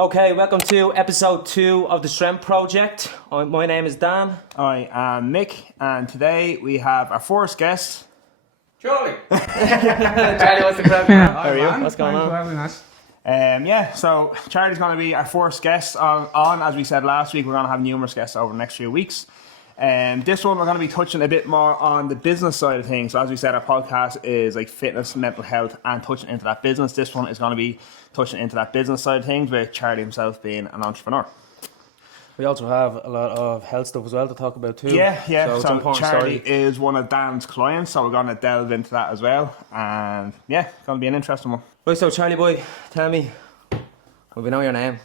Okay, welcome to episode 2 of the Strength Project. My name is Dan. I am Nick, and today we have our first guest. Charlie! Charlie, what's the crap? How are you? What's going on? Thanks for having us. So Charlie's going to be our first guest on. As we said last week, we're going to have numerous guests over the next few weeks. This one we're going to be touching a bit more on the business side of things. So as we said, our podcast is like fitness, mental health, and touching into that business. This one is going to be touching into that business side of things, with Charlie himself being an entrepreneur. We also have a lot of health stuff as well to talk about too. Yeah. So it's an important Charlie story. is one of Dan's clients, so we're going to delve into that as well. And yeah, it's going to be an interesting one. Right, so Charlie boy, tell me, well, we know your name.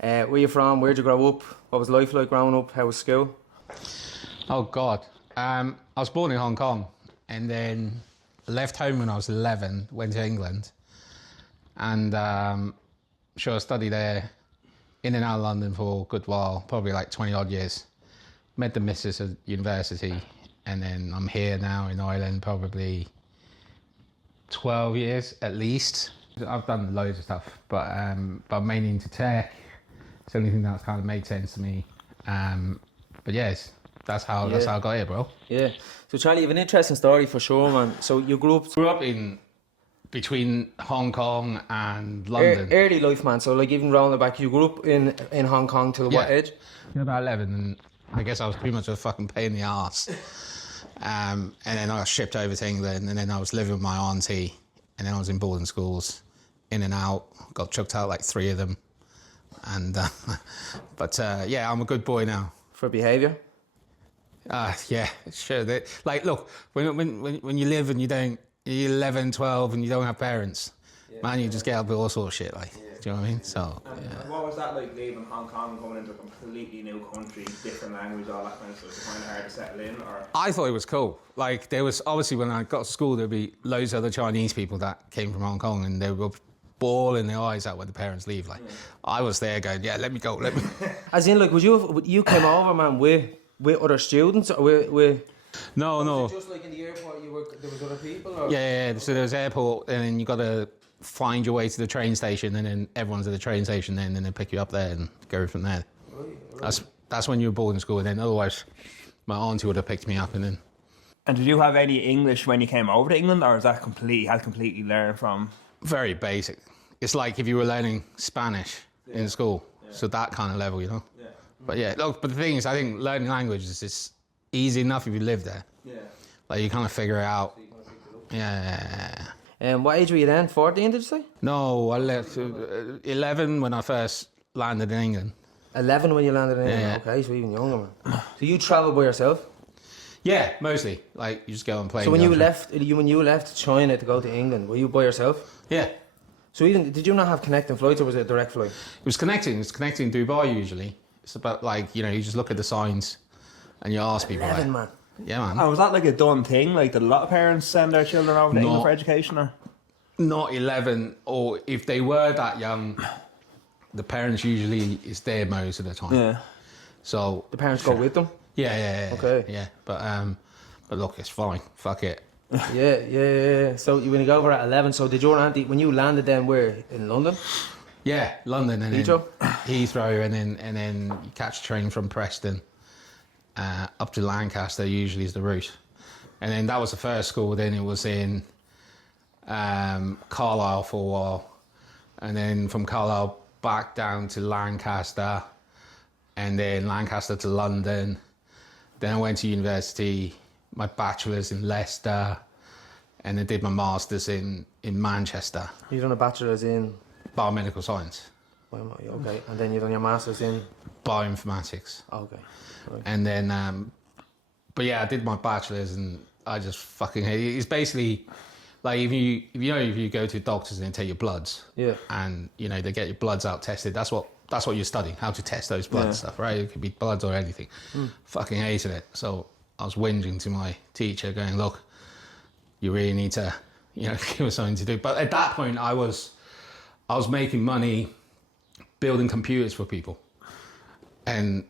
Where you from? Where'd you grow up? What was life like growing up? How was school? Oh God. I was born in Hong Kong and then left home when I was 11, went to England and I studied there in and out of London for a good while, probably like 20 odd years. Met the missus at university and then I'm here now in Ireland probably 12 years at least. I've done loads of stuff, but I'm mainly into tech. It's the only thing that's kind of made sense to me. But yes, that's how I got here, bro. Yeah. So Charlie, you have an interesting story for sure, man. So you grew up in between Hong Kong and London. Early life, man. So like even round the back, you grew up in Hong Kong till what age? About 11, and I guess I was pretty much a fucking pain in the arse. And then I got shipped over to England, and then I was living with my auntie, and then I was in boarding schools, in and out. Got chucked out like 3 of them, and yeah, I'm a good boy now. For behaviour? Yeah, sure. Like, look, when you live and you're 11, 12 and you don't have parents, man, you just get up with all sorts of shit, like, do you know what I mean? So, yeah. What was that like, leaving Hong Kong and coming into a completely new country, different language, all that kind of stuff? Was it kind of hard to settle in, or? I thought it was cool. Like, there was, obviously, when I got to school, there'd be loads of other Chinese people that came from Hong Kong and they were bawling their eyes out when the parents leave. Like, I was there going, yeah, let me go, let me. As in, like, you came over, man, with other students, or with No. Was it just like in the airport, there was other people? Or? Yeah. So there's airport, and then you got to find your way to the train station, and then everyone's at the train station, then they pick you up there and go from there. Right. That's when you were boarding school, and then otherwise, my auntie would have picked me up, and then. And did you have any English when you came over to England, or is that completely learned from? Very basic. It's like if you were learning Spanish in school, so that kind of level, you know. Yeah. But yeah, look. But the thing is, I think learning languages is easy enough if you live there. Yeah. Like you kind of figure it out. Yeah. And what age were you then? 14, did you say? No, I left 11 when I first landed in England. 11 when you landed in England? Yeah. Okay, so even younger, man. So you travelled by yourself? Yeah, mostly. Like you just go and play. So when you left China to go to England, were you by yourself? Yeah. So even did you not have connecting flights, or was it a direct flight? It was connecting. It's connecting Dubai usually. It's about like, you know, you just look at the signs and you ask people. 11, like, man. Yeah, man. Oh, was that like a done thing? Like, did a lot of parents send their children over to England for education, or? Not 11, or if they were that young, the parents usually is there most of the time. Yeah. So The parents go with them? Yeah. Okay. Yeah, but look, it's fine. Fuck it. Yeah. So when you go over at 11, so did your auntie, when you landed then where? In London? Yeah, London and Heathrow? then Heathrow, and then you catch a train from Preston up to Lancaster. Usually is the route, and then that was the first school. Then it was in Carlisle for a while, and then from Carlisle back down to Lancaster, and then Lancaster to London. Then I went to university, my bachelor's in Leicester, and I did my master's in Manchester. You done a bachelor's in Biomedical science. Okay, and then you done your master's in Bioinformatics. Okay. Right. And then, but yeah, I did my bachelor's and I just fucking hate it. It's basically like if you go to doctors and they take your bloods, and you know they get your bloods out tested. That's what you're studying, how to test those blood stuff, right? It could be bloods or anything. Fucking hated it. So I was whinging to my teacher, going, "Look, you really need to, you know, give us something to do." But at that point, I was making money building computers for people, and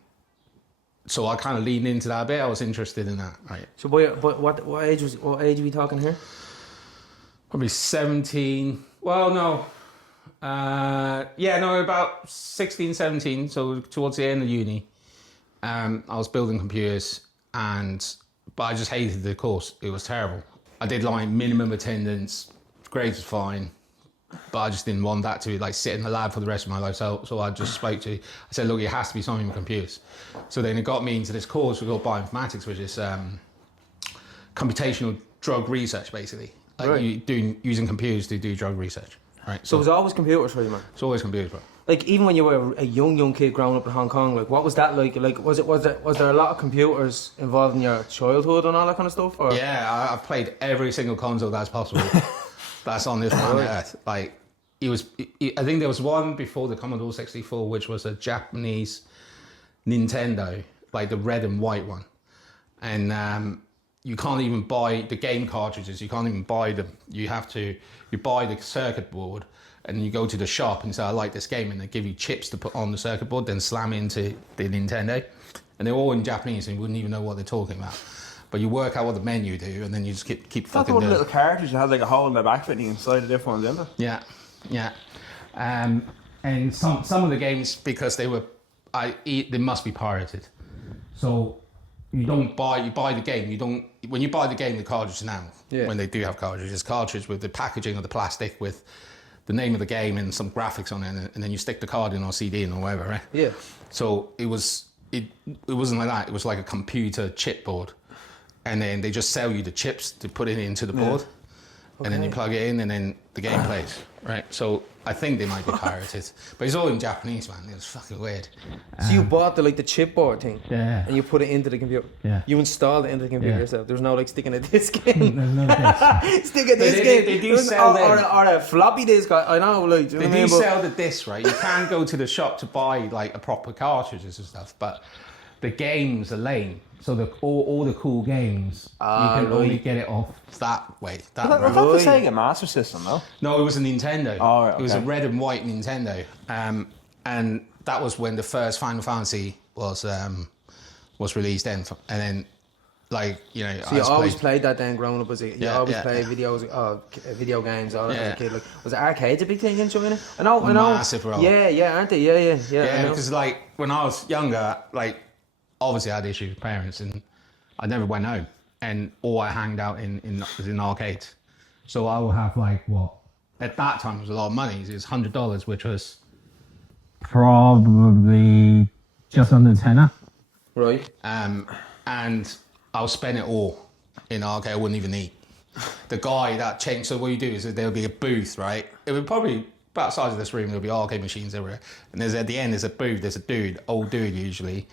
so I kind of leaned into that a bit. I was interested in that, right? So, but what age are we talking here? Probably 17. Well, no, About 16, 17. So towards the end of uni, I was building computers, but I just hated the course. It was terrible. I did like minimum attendance, grades was fine, but I just didn't want that to like sit in the lab for the rest of my life. So I just I said, look, it has to be something with computers. So then it got me into this course called bioinformatics, which is computational drug research, basically. Like using computers to do drug research. Right. So it was always computers for you, man? It's always computers, bro. Like, even when you were a young kid growing up in Hong Kong, like, what was that like? Like, was there a lot of computers involved in your childhood and all that kind of stuff? Or? Yeah, I've played every single console that's possible that's on this planet Earth. Like, I think there was one before the Commodore 64, which was a Japanese Nintendo, like the red and white one. And you can't even buy the game cartridges. You can't even buy them. You buy the circuit board, and you go to the shop and say, I like this game, and they give you chips to put on the circuit board, then slam into the Nintendo. And they're all in Japanese, and you wouldn't even know what they're talking about. But you work out what the menu do, and then you just keep fucking doing it. Little cartridge that has like a hole in the back fitting inside the different ones, isn't it? Yeah. And some of the games, because they must be pirated. So you buy the game. When you buy the game, the cartridge now, when they do have cartridges, cartridge with the packaging of the plastic with the name of the game and some graphics on it, and then you stick the card in or CD in or whatever, right? Yeah. So it wasn't like that. It was like a computer chipboard, and then they just sell you the chips to put it into the board, and then you plug it in, and then the game plays, right? So I think they might be pirated, but it's all in Japanese, man. It was fucking weird. So you bought the chipboard thing, Yeah. and you put it into the computer. Yeah. You installed it into the computer yourself. There's no like sticking a disc in. There's no disc. Stick a disc in. They do sell them. Or a floppy disk. I know, like. Do you know They what I do mean? sell the discs, right? You can go to the shop to buy like a proper cartridges and stuff, but the games are lame. So all the cool games, you can only get it off that way. I thought the Sega Master System, though. No, it was a Nintendo. Oh, right, okay. It was a red and white Nintendo, and that was when the first Final Fantasy was released. Then, and then, like So you always played that then, growing up as a you always played yeah. video games, all that as a kid. Like, was arcades a big thing in China? I know. Massive role. Yeah, aren't they? Yeah. Yeah, because like when I was younger, like obviously I had issues with parents, and I never went home, and all I hanged out was in arcades. So I would have like what at that time was a lot of money. It was $100, which was probably just under tenner. Right. And I'll spend it all in arcade. I wouldn't even eat. The guy that changed. So what you do is there'll be a booth, right? It would probably about the size of this room. There'll be arcade machines everywhere, and at the end there's a booth. There's a dude, old dude usually.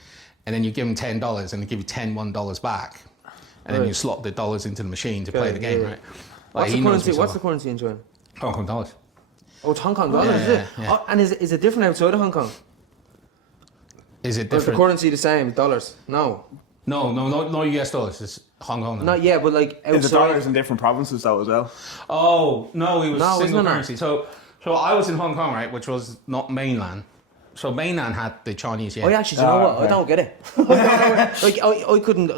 And then you give them $10 and they give you $1 back. And then you slot the dollars into the machine to play the game, right? What's the currency in China? Hong Kong dollars. Oh, it's Hong Kong dollars, is it? Yeah. Oh, and is it different outside of Hong Kong? Is it Or is different? the currency the same, dollars? No No US dollars. It's Hong Kong dollars. Not yet, but like outside. Is the dollars in different provinces, though, as well? Oh, no, it was single isn't it? currency. So I was in Hong Kong, right, which was not mainland. So mainland had the Chinese yen. Oh, yeah, actually, do you know what? I don't get it. Like, I couldn't.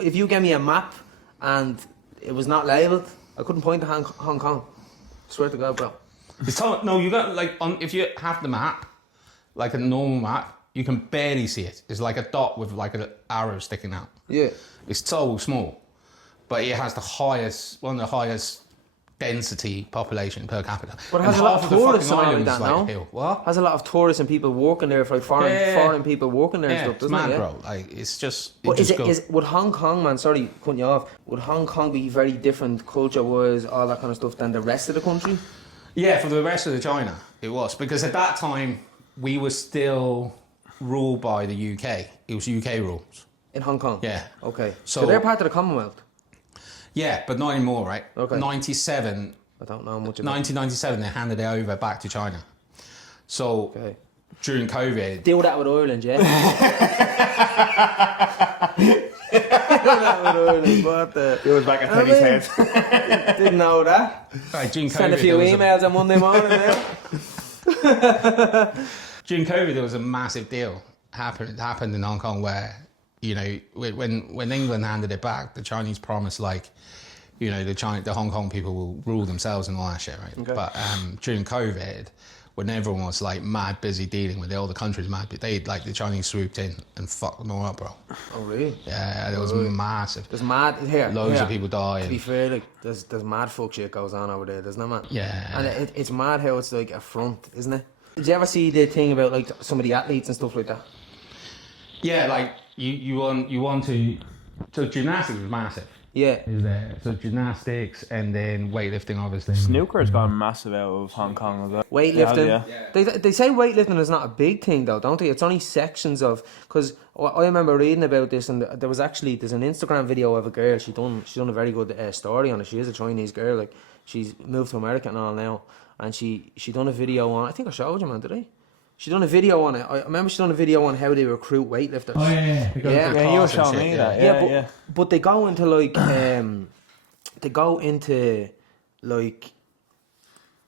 If you gave me a map and it was not labelled, I couldn't point to Hong Kong. Swear to God, bro. No, you got like if you have the map, like a normal map, you can barely see it. It's like a dot with like an arrow sticking out. Yeah. It's so small, but it has one of the highest density population per capita. But it has a lot of tourists and all like that, no? Hill. What? Has a lot of tourists and people working there, for like foreign people working there and stuff, it's doesn't mad, it? Yeah, bro. Like it's just. But would Hong Kong, man? Sorry, cutting you off. Would Hong Kong be very different culture-wise, all that kind of stuff, than the rest of the country? Yeah, for the rest of China, it was because at that time we were still ruled by the UK. It was UK rules in Hong Kong. Yeah. Okay. So they're part of the Commonwealth. Yeah, but not anymore, right? Okay. 97. I don't know much about 1997, they handed it over back to China. So during COVID, deal that with Ireland, yeah. It was back at Teddy's head. Didn't know that. Right, during Send COVID, a few emails on Monday morning now. During COVID, there was a massive deal happened in Hong Kong where, you know, when England handed it back, the Chinese promised like, you know, the Hong Kong people will rule themselves and all that shit, right? Okay. But during COVID, when everyone was like mad busy dealing with it, all the countries mad, but the Chinese swooped in and fucked them all up, bro. Oh really? Yeah, it was massive. There's mad here. Loads of people To dying. be fair, like there's mad fuck shit goes on over there. There's no man. Yeah. And it's mad how it's like a front, isn't it? Did you ever see the thing about like some of the athletes and stuff like that? Yeah, like you want to. So gymnastics was massive. Yeah. Is there? So gymnastics and then weightlifting, obviously. Snooker's gone massive out of Hong Kong as well. Weightlifting. Yeah. They say weightlifting is not a big thing though, don't they? It's only sections of, because I remember reading about this, and there's an Instagram video of a girl. She done a very good story on it. She is a Chinese girl, like she's moved to America and all now, and she done a video on. I think I showed you, man. Did I? She done a video on it. I remember she done a video on how they recruit weightlifters. Oh yeah. Yeah, you were showing me that. But they go into like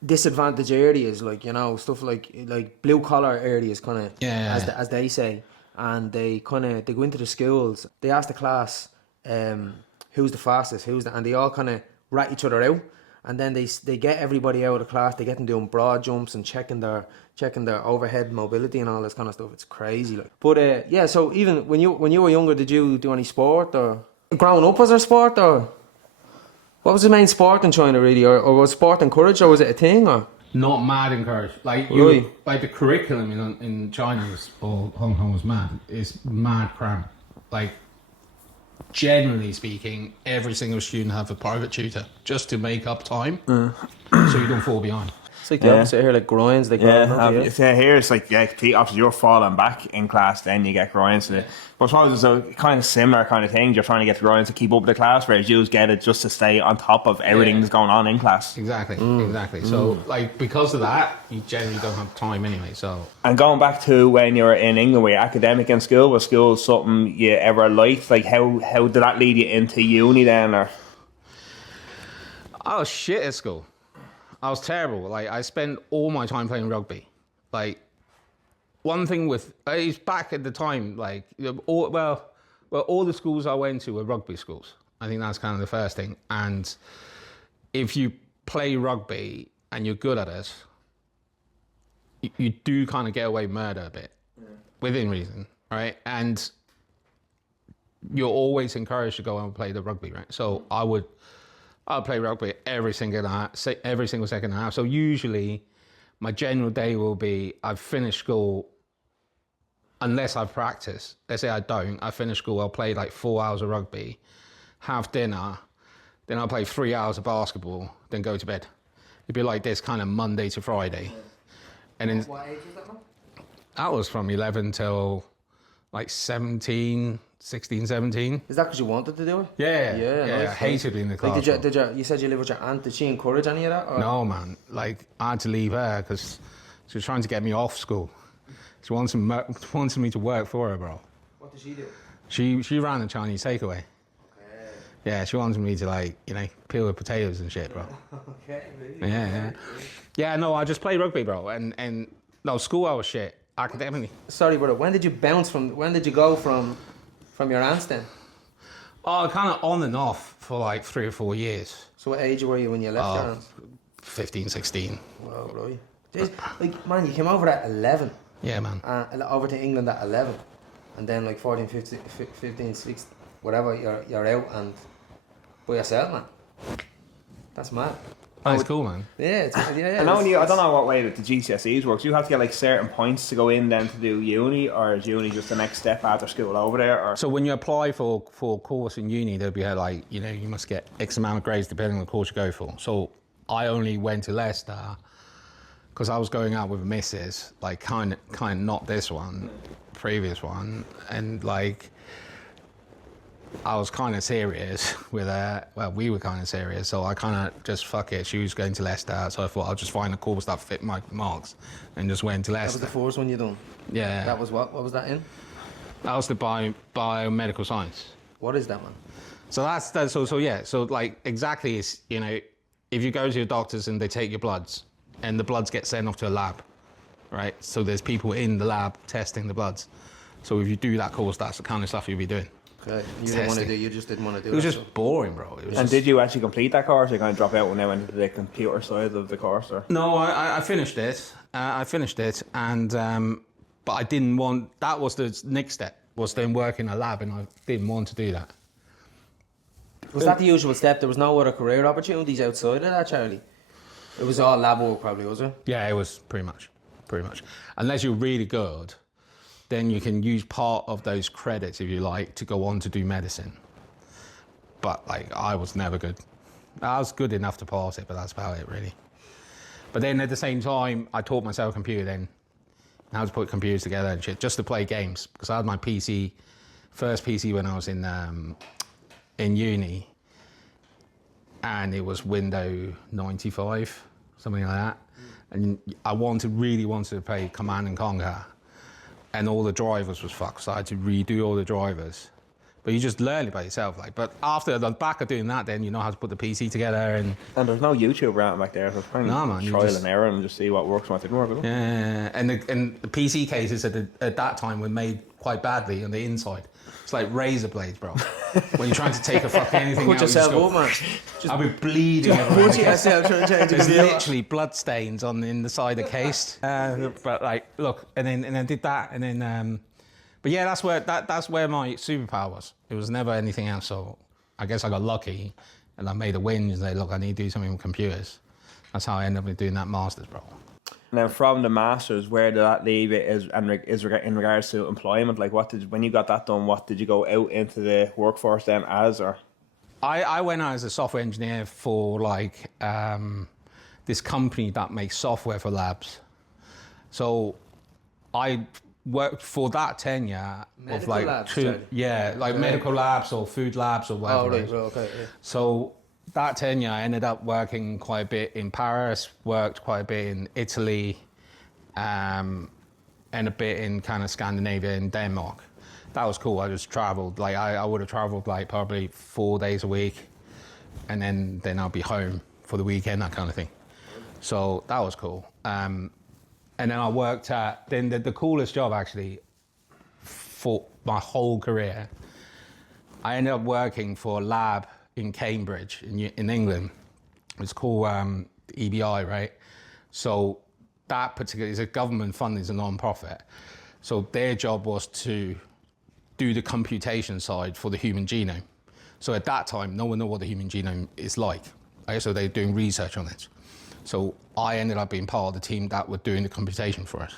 disadvantaged areas, like, you know, stuff like blue collar areas, kind of, as they say, and they go into the schools. They ask the class, who's the fastest, and they all kind of rat each other out, and then they get everybody out of the class. They get them doing broad jumps and checking their overhead mobility and all this kind of stuff. It's crazy, like. But yeah, so even when you were younger, did you do any sport, or growing up, was there sport, or what was the main sport in China really, or was sport encouraged, or was it a thing, or? Not mad encouraged. Like Really? like the curriculum in China or Hong Kong was mad. It's mad cram. Like generally speaking, every single student have a private tutor just to make up time, so you don't fall behind. It's like the opposite here, like grinds. Like Here it's like complete opposite. You're falling back in class, then you get grinds. But I suppose it's a kind of similar kind of thing. You're trying to get the grinds to keep up with the class, whereas you get it just to stay on top of everything that's going on in class. Exactly. So like because of that, you generally don't have time anyway. So. And going back to when you were in England, were you academic in school? Was school something you ever liked? Like how did that lead you into uni then? Or I was shit at school. I was terrible. Like I spent all my time playing rugby. Like one thing with it's back at the time. Like all the schools I went to were rugby schools. I think that's kind of the first thing. And if you play rugby and you're good at it, you do kind of get away with murder a bit, within reason, right? And you're always encouraged to go and play the rugby, right? So I'll play rugby every single second half. So usually my general day will be I've finished school, unless I've practiced. Let's say I don't. I finish school, I'll play like 4 hours of rugby, have dinner, then I'll play 3 hours of basketball, then go to bed. It'd be like this kind of Monday to Friday. And then, what age was that, man? That was from 11 till like 16, 17. Is that because you wanted to do it? Yeah. Nice. I hated being in the class. Like, you said you live with your aunt. Did she encourage any of that? Or? No, man. Like, I had to leave her because she was trying to get me off school. She wanted me to work for her, bro. What did she do? She ran a Chinese takeaway. Okay. Yeah, she wanted me to, like, you know, peel the potatoes and shit, bro. Okay, really? Yeah. Yeah, no, I just played rugby, bro. And no, school I was shit. Academically. Sorry, brother. When did you go from your aunt's then? Oh, kind of on and off for like 3 or 4 years. So what age were you when you left your aunt's? 15, 16. Wow, right. Like, man, you came over at 11. Yeah, man. Over to England at 11. And then like 14, 15, 16, whatever, you're out and by yourself, man. That's mad. That's cool, man. Yeah, I don't know what way that the GCSEs works. You have to get like certain points to go in then to do uni, or is uni just the next step after school over there? Or? So when you apply for a course in uni, there'll be like, you know, you must get X amount of grades depending on the course you go for. So I only went to Leicester because I was going out with a missus, like kind of not this one, previous one, and like I was kind of serious with her. Well, we were kind of serious, so I kind of just fuck it. She was going to Leicester, so I thought I'll just find a course that fit my marks, and just went to Leicester. That was the first one you done? Yeah. That was what? What was that in? That was the biomedical science. What is that, man? So that's so yeah. So like exactly is, you know, if you go to your doctors and they take your bloods, and the bloods get sent off to a lab, right? So there's people in the lab testing the bloods. So if you do that course, that's the kind of stuff you'll be doing. Okay. You just didn't want to do it. It was just boring, bro. Did you actually complete that course? Or you kind of drop out when they went into the computer side of the course? Or? No, I finished it, I finished it, and but I didn't want. That was the next step. Was then work in a lab, and I didn't want to do that. Was that the usual step? There was no other career opportunities outside of that, Charlie? It was all lab work, probably, was it? Yeah, it was pretty much. Unless you're really good, then you can use part of those credits, if you like, to go on to do medicine. But like, I was never good. I was good enough to pass it, but that's about it, really. But then at the same time, I taught myself a computer then, how to put computers together and shit, just to play games. Because I had my PC, first PC when I was in uni, and it was Windows 95, something like that. And I really wanted to play Command and Conquer, and all the drivers was fucked, so I had to redo all the drivers. But you just learn it by yourself, like. But after the back of doing that, then you know how to put the PC together, and there's no YouTube around back there, so it's kind of trial and error and just see what works and what didn't work. Yeah, and the PC cases at that time were made quite badly on the inside. It's like razor blades, bro. When you're trying to take a fucking anything Put out, yourself up, man. I'll be bleeding everywhere. Put yourself trying to change the There's computer. literally blood stains in the side of the case. But like, look, and then did that, and then. But yeah, that's where my superpower was. It was never anything else. So I guess I got lucky, and I made a win and say, look, I need to do something with computers. That's how I ended up doing that masters, bro. Now, from the masters, where did that leave it? Is in regards to employment? Like, when you got that done, what did you go out into the workforce then as, or? I went out as a software engineer for like this company that makes software for labs. So I worked for that tenure medical of like labs, medical labs or food labs or whatever. Oh, right, well, okay. Yeah. So that tenure, I ended up working quite a bit in Paris, worked quite a bit in Italy, and a bit in kind of Scandinavia and Denmark. That was cool. I just traveled. Like I would have traveled like probably 4 days a week, and then I'll be home for the weekend, that kind of thing. So that was cool. And then I worked at, then the coolest job actually for my whole career, I ended up working for a lab in Cambridge in England. It's called EBI, right? So that particular, is a government funded, it's a non-profit. So their job was to do the computation side for the human genome. So at that time, no one knew what the human genome is like, right? So they're doing research on it. So I ended up being part of the team that were doing the computation for us.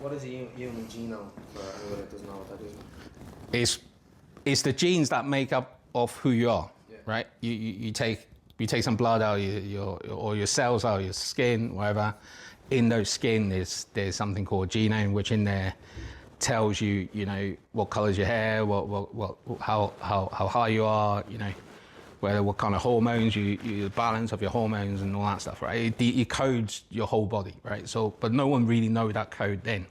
What is a human genome, for anyone that doesn't know what that is? It's the genes that make up of who you are, right? You take some blood out or your cells out of your skin, whatever. In those skin, there's something called genome, which in there tells you, what colour's your hair, how high you are, what kind of hormones, the balance of your hormones and all that stuff, right? It codes your whole body, right? So, but no one really knew that code then.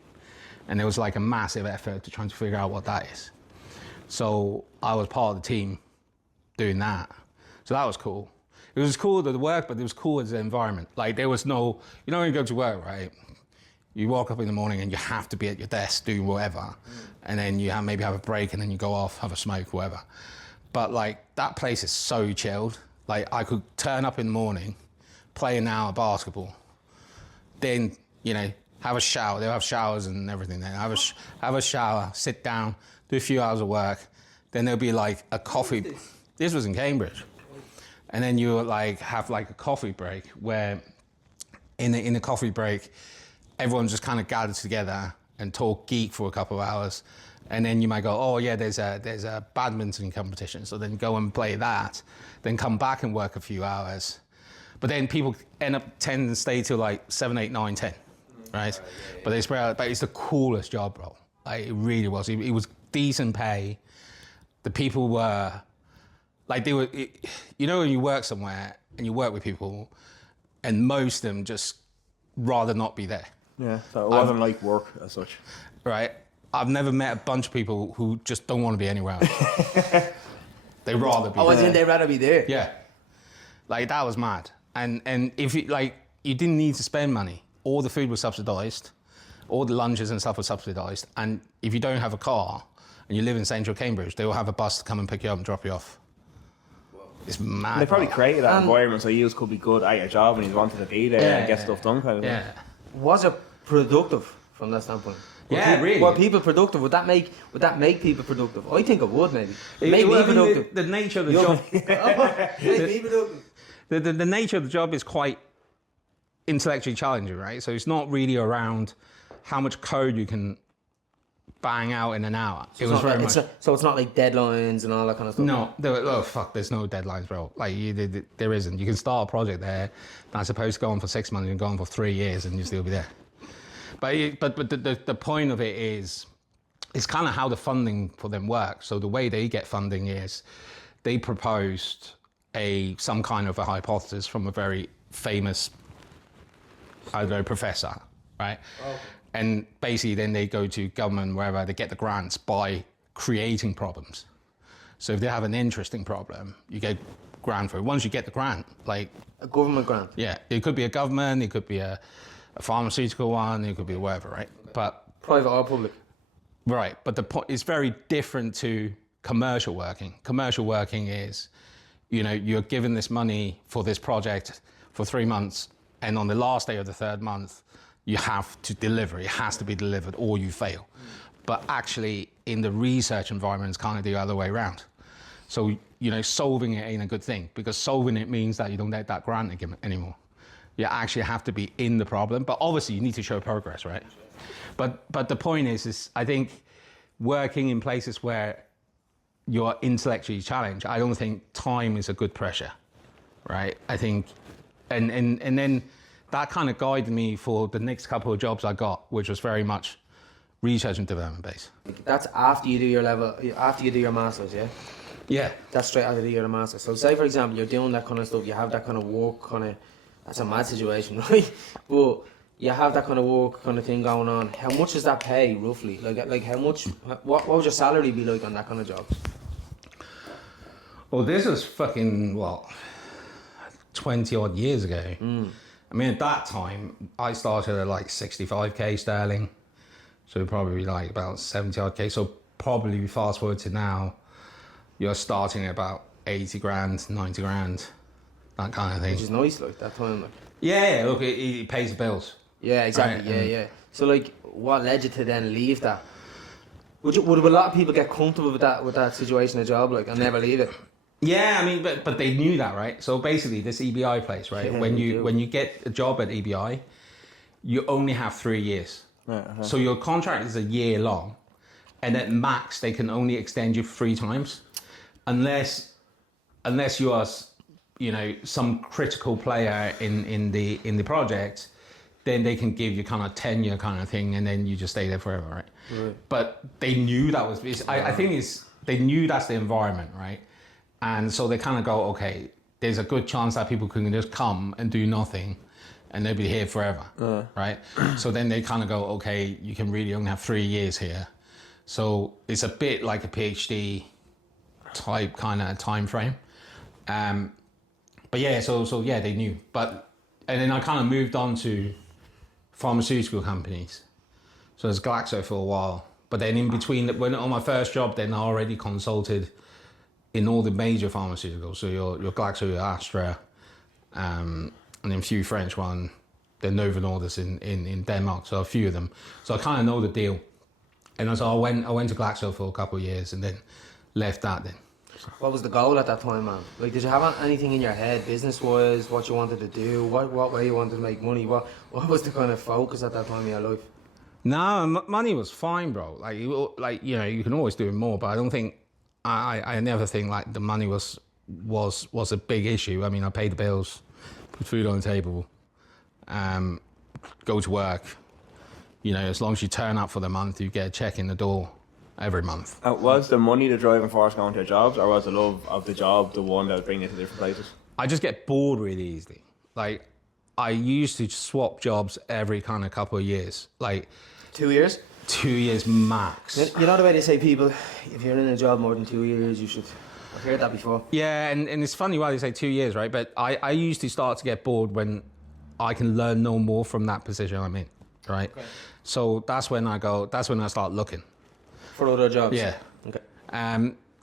And there was like a massive effort to try to figure out what that is. So I was part of the team doing that. So that was cool. It was cool to the work, but it was cool as the environment. Like there was no, when you go to work, right? You walk up in the morning and you have to be at your desk doing whatever. And then you maybe have a break and then you go off, have a smoke, whatever. But like that place is so chilled. Like I could turn up in the morning, play an hour of basketball, then, have a shower. They'll have showers and everything there. Have a shower, sit down, do a few hours of work. Then there'll be like a coffee. This was in Cambridge. And then you like have like a coffee break where in the coffee break, everyone just kind of gathers together and talk geek for a couple of hours. And then you might go, oh yeah, there's a badminton competition. So then go and play that, then come back and work a few hours. But then people end up tending to stay till like 7, 8, 9, 10, right? But they spread out, but it's the coolest job, bro. Like, it really was. It was decent pay. The people were, like they were, when you work somewhere and you work with people and most of them just rather not be there. Yeah, so it wasn't like work as such. Right. I've never met a bunch of people who just don't want to be anywhere else. They'd rather be there. Oh, as in they'd rather be there? Yeah. Like, that was mad. And if you didn't need to spend money. All the food was subsidised. All the lunches and stuff were subsidised. And if you don't have a car and you live in central Cambridge, they will have a bus to come and pick you up and drop you off. It's mad. They probably created that environment so you could be good at your job and you wanted to be there and get stuff done kind of thing. Was it productive from that standpoint? Really. Were people productive? Would that make people productive? I think it would, maybe. Make me productive. The nature of the job. Make me productive. The nature of the job is quite intellectually challenging, right? So it's not really around how much code you can bang out in an hour. So it's not like deadlines and all that kind of stuff. No, there's no deadlines, bro. Like there isn't. You can start a project there that's supposed to go on for 6 months and go on for 3 years, and you still be there. But the point of it is, it's kind of how the funding for them works. So the way they get funding is, they proposed some kind of a hypothesis from a very famous, I don't know, professor, right? Okay. And basically then they go to government, wherever, they get the grants by creating problems. So if they have an interesting problem, you get grant for it. Once you get the grant, like... A government grant? Yeah, it could be a government, it could be a pharmaceutical one, it could be whatever, right? But private or public? Right, but the point is very different to commercial working. Commercial working is, you're given this money for this project for 3 months, and on the last day of the third month, you have to deliver. It has to be delivered, or you fail. But actually, in the research environment, it's kind of the other way around. So, solving it ain't a good thing, because solving it means that you don't get that grant anymore. You actually have to be in the problem, but obviously you need to show progress, right? But the point is I think working in places where you're intellectually challenged, I don't think time is a good pressure, right? I think, and then that kind of guided me for the next couple of jobs I got, which was very much research and development based. That's after you do your your master's, yeah? Yeah. That's straight after you do your master's. So say, for example, you're doing that kind of stuff, you have that kind of work that's a mad situation, right? But you have that kind of work kind of thing going on. How much does that pay, roughly? Like how much, what would your salary be like on that kind of job? Well, this was fucking, 20 odd years ago. I mean, at that time, I started at like 65k sterling. So probably like about 70 odd k. So probably fast forward to now, you're starting at about 80 grand, 90 grand, that kind of thing. Which is nice, like, that time, like. Yeah, look, it pays the bills. Yeah, exactly, right? Yeah. So, like, what led you to then leave that? Would a lot of people get comfortable with that situation, a job, like, and never leave it? Yeah, I mean, but they knew that, right? So basically, this EBI place, right? Yeah, when you get a job at EBI, you only have 3 years. Uh-huh. So your contract is a year long, and at max they can only extend you 3 times, unless you are, some critical player in the project. Then they can give you kind of tenure kind of thing, and then you just stay there forever, right? But they knew that was. I think they knew that's the environment, right? And so they kind of go, okay, there's a good chance that people can just come and do nothing and they'll be here forever, right? So then they kind of go, okay, you can really only have 3 years here. So it's a bit like a PhD type kind of time frame. But yeah, so yeah, they knew. And then I kind of moved on to pharmaceutical companies. So there's Glaxo for a while. But then in between, when on my first job, then I already consulted in all the major pharmaceuticals. So your Glaxo, your Astra, and then a few French one, then Novo Nordisk in Denmark. So a few of them. So I kind of know the deal. And so I went to Glaxo for a couple of years and then left that then. What was the goal at that time, man? Like, did you have anything in your head, business-wise, what you wanted to do, what way you wanted to make money? What was the kind of focus at that time in your life? No, money was fine, bro. You can always do more, but I don't think I never think like the money was a big issue. I mean, I paid the bills, put food on the table, go to work. As long as you turn up for the month, you get a check in the door every month. Was the money the driving force going to jobs, or was the love of the job the one that would bring you to different places? I just get bored really easily. Like, I used to swap jobs every kind of couple of years. Like 2 years? 2 years max. You know the way they say people, if you're in a job more than 2 years, you should... I've heard that before. Yeah, and it's funny why they say 2 years, right? But I used to start to get bored when I can learn no more from that position I'm in, right? Okay. So that's when I start looking. For other jobs? Yeah. Okay.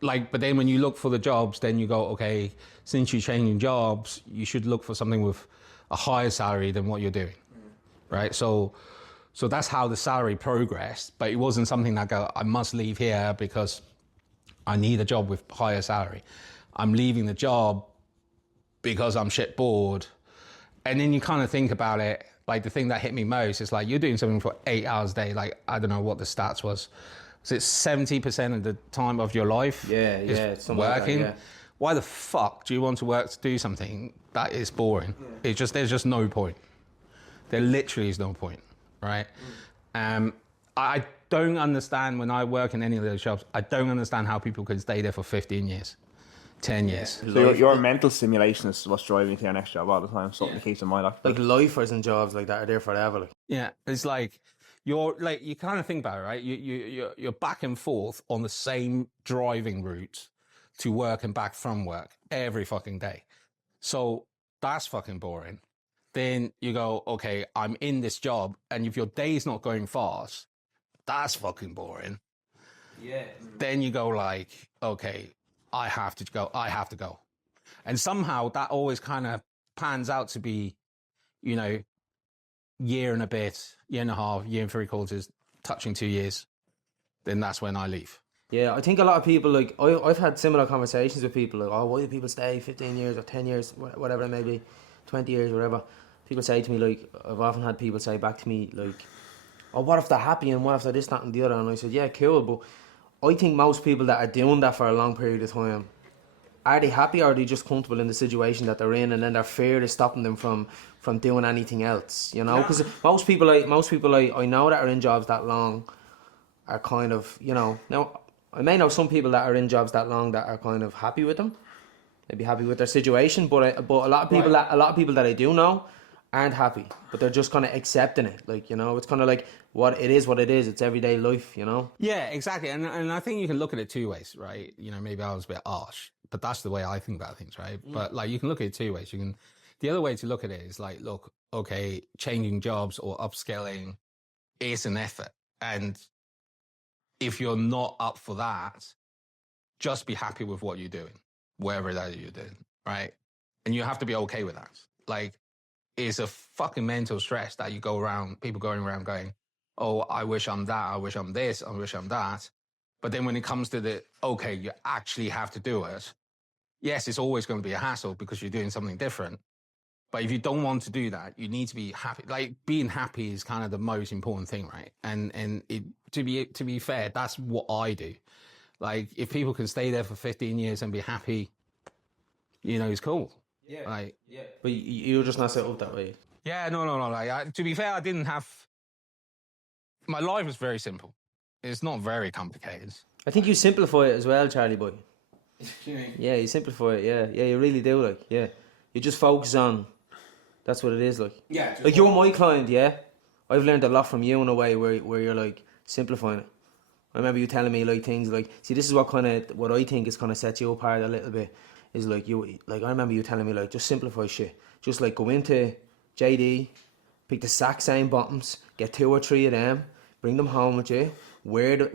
But then when you look for the jobs, then you go, okay, since you're changing jobs, you should look for something with a higher salary than what you're doing, right? So So that's how the salary progressed, but it wasn't something that I must leave here because I need a job with higher salary. I'm leaving the job because I'm shit bored. And then you kind of think about it, like the thing that hit me most is like, you're doing something for 8 hours a day. Like, I don't know what the stats was. So it's 70% of the time of your life is working. Like that, yeah. Why the fuck do you want to work to do something that is boring? Yeah. There's just no point. There literally is no point, right? I don't understand when I work in any of those jobs, I don't understand how people can stay there for 15 years. 10 years. So your mental stimulation is what's driving you to your next job all the time. Something that keeps in mind. Like lifers and jobs like that are there forever. Like. Yeah, it's like you kind of think about it, right? You're back and forth on the same driving route to work and back from work every fucking day. So that's fucking boring. Then you go, okay, I'm in this job, and if your day's not going fast, that's fucking boring. Yeah. Then you go like, okay, I have to go. And somehow that always kind of pans out to be, year and a bit, year and a half, year and 3/4, touching 2 years. Then that's when I leave. Yeah, I think a lot of people, like, I've had similar conversations with people, like, oh, why do people stay 15 years or 10 years, whatever it may be, 20 years, whatever. People say to me, like, I've often had people say back to me, like, oh, what if they're happy and what if they're this, that and the other? And I said, yeah, cool, but I think most people that are doing that for a long period of time, are they happy or are they just comfortable in the situation that they're in, and then their fear is stopping them from doing anything else, Because most people I know that are in jobs that long are kind of, now I may know some people that are in jobs that long that are kind of happy with them. They'd be happy with their situation, but a lot of people that I do know aren't happy, but they're just kind of accepting it. Like, it's kind of like what it is. It's everyday life, Yeah, exactly. And I think you can look at it two ways, right? Maybe I was a bit harsh, but that's the way I think about things, right? But like, you can look at it two ways. The other way to look at it is like, look, okay, changing jobs or upskilling is an effort. And if you're not up for that, just be happy with what you're doing, wherever that you're doing, right? And you have to be okay with that. Like, it's a fucking mental stress that people going around going, oh, I wish I'm that, I wish I'm this, I wish I'm that. But then when it comes to okay, you actually have to do it, yes, it's always going to be a hassle because you're doing something different. But if you don't want to do that, you need to be happy. Like, being happy is kind of the most important thing, right? And to be fair, that's what I do. Like, if people can stay there for 15 years and be happy, it's cool. Yeah. But you're just not set up that way. Yeah, no. Like, to be fair, I didn't have. My life was very simple. It's not very complicated. I think you simplify it as well, Charlie boy. Yeah, you simplify it. Yeah, you really do. Like, yeah, you just focus on. That's what it is. Like, yeah. Like, you're my client. Yeah, I've learned a lot from you in a way where you're like simplifying it. I remember you telling me like things like, see, this is what I think is kind of sets you apart a little bit. Is like I remember you telling me like, just simplify shit. Just like go into JD, pick the exact same bottoms, get 2 or 3 of them, bring them home with you. Wear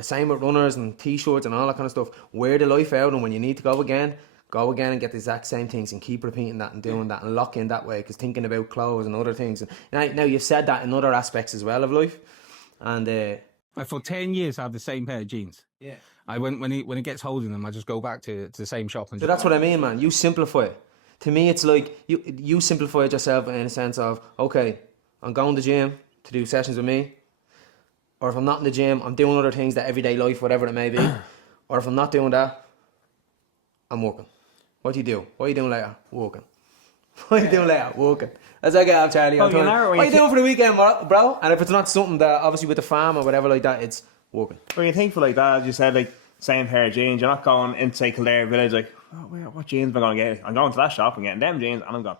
same with runners and t-shirts and all that kind of stuff. Wear the life out, and when you need to go again and get the exact same things and keep repeating that and doing that and lock in that way. Because thinking about clothes and other things. And now you've said that in other aspects as well of life. And for 10 years, I have the same pair of jeans. Yeah. When it gets holding them, I just go back to the same shop. So that's what I mean, man. You simplify it. To me, it's like you simplify it yourself in a sense of, okay, I'm going to the gym to do sessions with me. Or if I'm not in the gym, I'm doing other things, that everyday life, whatever it may be. Or if I'm not doing that, I'm working. What do you do? What are you doing later? Working. What are you doing later? Working. That's what I get up, Charlie. What are you doing for the weekend, bro? And if it's not something that, obviously with the farm or whatever like that, it's working. When you think for like that, as you said, like, same pair of jeans, you're not going into, say, Kildare Village, like, oh, what jeans am I going to get? I'm going to that shop and getting them jeans, and I'm gone.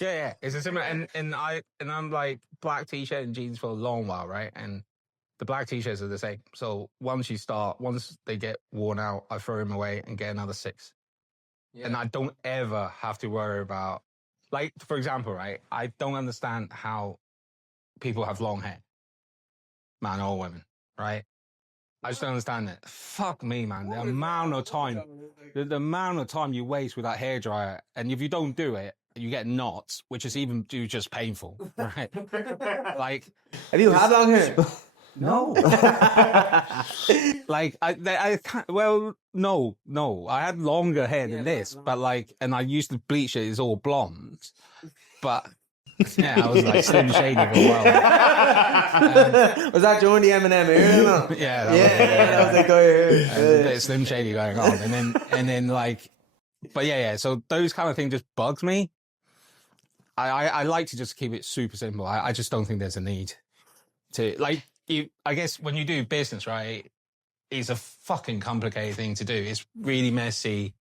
Yeah. It's a similar, and I'm like black t-shirt and jeans for a long while, right? And the black t-shirts are the same. So once they get worn out, I throw them away and get another 6. Yeah. And I don't ever have to worry about, like, for example, right? I don't understand how people have long hair, man or women, right? I just don't understand it. Fuck me, man. The amount of time you waste with that hairdryer, and if you don't do it, you get knots, which is even just painful, right? Like, have you had long hair? No. Like I can't, well, no. I had longer hair than this, but like, and I used to bleach it. It's all blonde, but yeah, I was like Slim Shady for a while. Was that during the Eminem era? Yeah, that was like a bit of Slim Shady going on, and then like, but yeah. So those kind of things just bugs me. I like to just keep it super simple. I just don't think there's a need to like. I guess when you do business, right, it's a fucking complicated thing to do. It's really messy.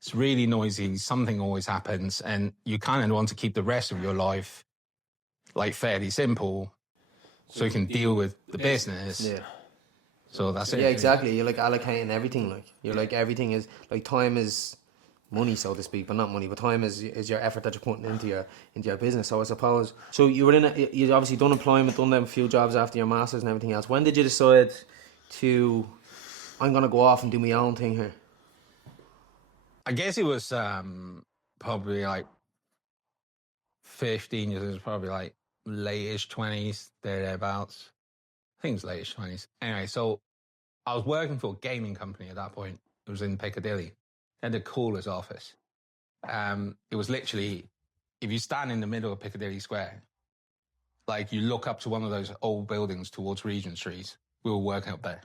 It's really noisy. Something always happens, and you kind of want to keep the rest of your life like fairly simple, so you can deal with the business. Yeah. So that's it. Yeah, exactly. You're like allocating everything. Like you're like everything is like time is money, so to speak, but not money. But time is your effort that you're putting into your business. So I suppose. So you were you obviously done employment, done them a few jobs after your masters and everything else. When did you decide to? I'm gonna go off and do my own thing here. I guess it was probably like 15 years. It was probably like late-ish 20s, thereabouts. I think it was late-ish 20s. Anyway, so I was working for a gaming company at that point. It was in Piccadilly. Had the coolest office. It was literally, if you stand in the middle of Piccadilly Square, like you look up to one of those old buildings towards Regent Street. We were working up there.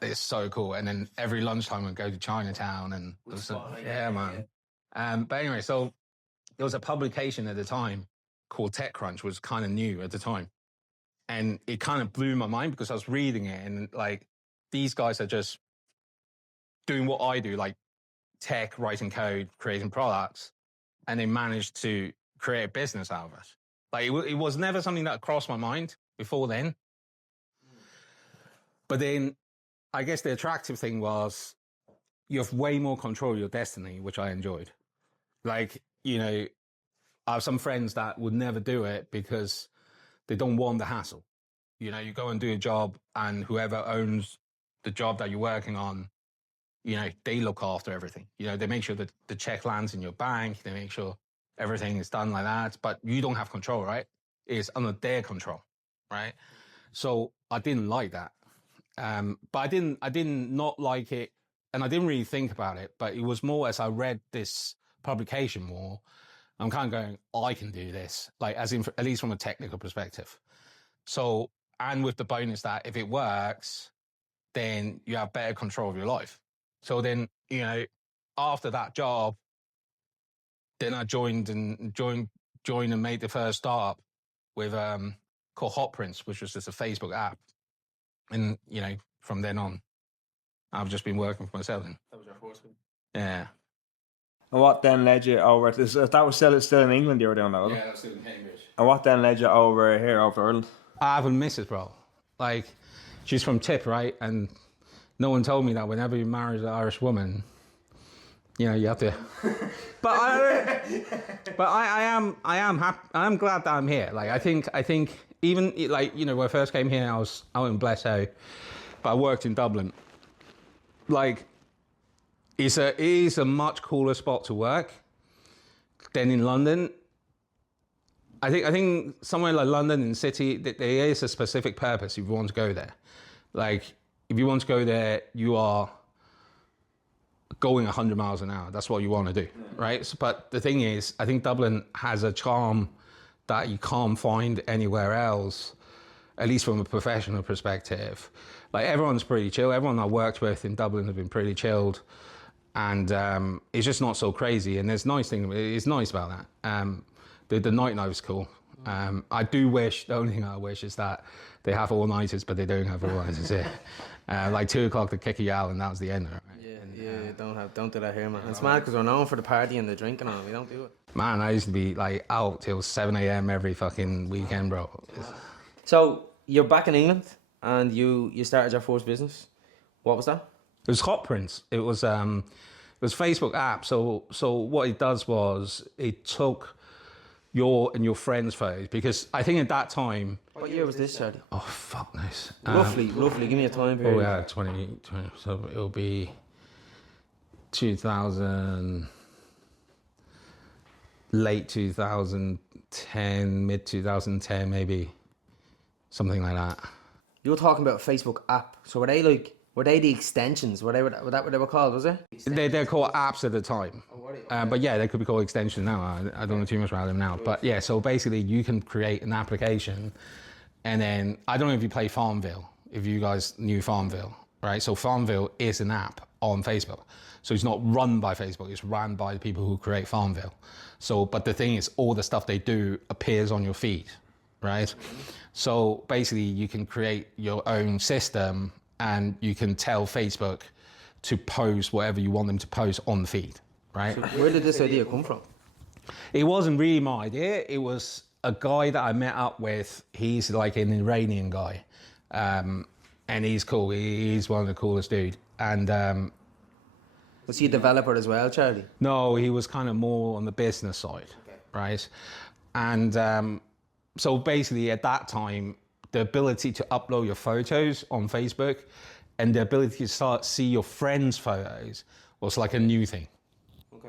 It's so cool. And then every lunchtime we'd go to Chinatown and yeah, man. But anyway, so there was a publication at the time called TechCrunch, was kind of new at the time. And it kind of blew my mind because I was reading it and like these guys are just doing what I do, like tech, writing code, creating products, and they managed to create a business out of it. Like it was never something that crossed my mind before then. But then I guess the attractive thing was you have way more control of your destiny, which I enjoyed. Like, you know, I have some friends that would never do it because they don't want the hassle. You know, you go and do a job and whoever owns the job that you're working on, you know, they look after everything. You know, they make sure that the check lands in your bank. They make sure everything is done like that. But you don't have control, right? It's under their control, right? So I didn't like that. But I didn't not like it. And I didn't really think about it. But it was more as I read this publication more, I'm kind of going, I can do this. Like, as in, at least from a technical perspective. So, and with the bonus that if it works, then you have better control of your life. So then, you know, after that job, then I joined and made the first startup with called Hot Prints, which was just a Facebook app. And, you know, from then on, I've just been working for myself. That was your first one. Yeah. And what then led you over to, that was still in England you were doing that, wasn't it? Yeah, that was still in Cambridge. And what then led you over here, over to Ireland? I have a missus, bro. Like, she's from Tip, right? And no one told me that whenever you marry an Irish woman, you know, you have to. But I am happy. I am glad that I'm here. Like, I think even like, you know, when I first came here, I was out in Blesso, but I worked in Dublin. Like, it is a much cooler spot to work than in London. I think somewhere like London in city, there is a specific purpose if you want to go there. Like, if you want to go there, you are going 100 miles an hour. That's what you want to do, right? So, but the thing is, I think Dublin has a charm that you can't find anywhere else, at least from a professional perspective. Like, everyone's pretty chill. Everyone I worked with in Dublin have been pretty chilled. And it's just not so crazy. And there's nice thing. It's nice about that. The night was cool. I do wish, the only thing I wish is that they have all-nighters, but they don't have all-nighters here. Like 2 o'clock to kick you out, and that was the end of it. Right? Don't do that here, man. It's mad because we're known for the party and the drinking and all. We don't do it. Man, I used to be like out till 7 a.m. every fucking weekend, bro. So you're back in England and you started your first business. What was that? It was Hot Prints. It was Facebook app. So what it does was it took your and your friends' photos, because I think at that time. What year was this, Charlie? Oh, fuck knows. Roughly, give me a time period. Oh yeah, 20. So it'll be 2000. late 2010, mid 2010 maybe, something like that. You were talking about a Facebook app. So were they the extensions? Were that what they were called, was it? They're called apps at the time. But yeah, they could be called extensions now. I don't know too much about them now. But yeah, so basically you can create an application, and then, I don't know if you play Farmville, if you guys knew Farmville, right? So Farmville is an app on Facebook. So it's not run by Facebook, it's run by the people who create Farmville. So, but the thing is, all the stuff they do appears on your feed, right? So basically you can create your own system, and you can tell Facebook to post whatever you want them to post on the feed, right? So where did this idea come from? It wasn't really my idea. It was a guy that I met up with. He's like an Iranian guy, and he's cool. He's one of the coolest dude. And Was he a developer as well, Charlie? no, he was kind of more on the business side, right? And so basically at that time, the ability to upload your photos on Facebook and the ability to start see your friends' photos was like a new thing,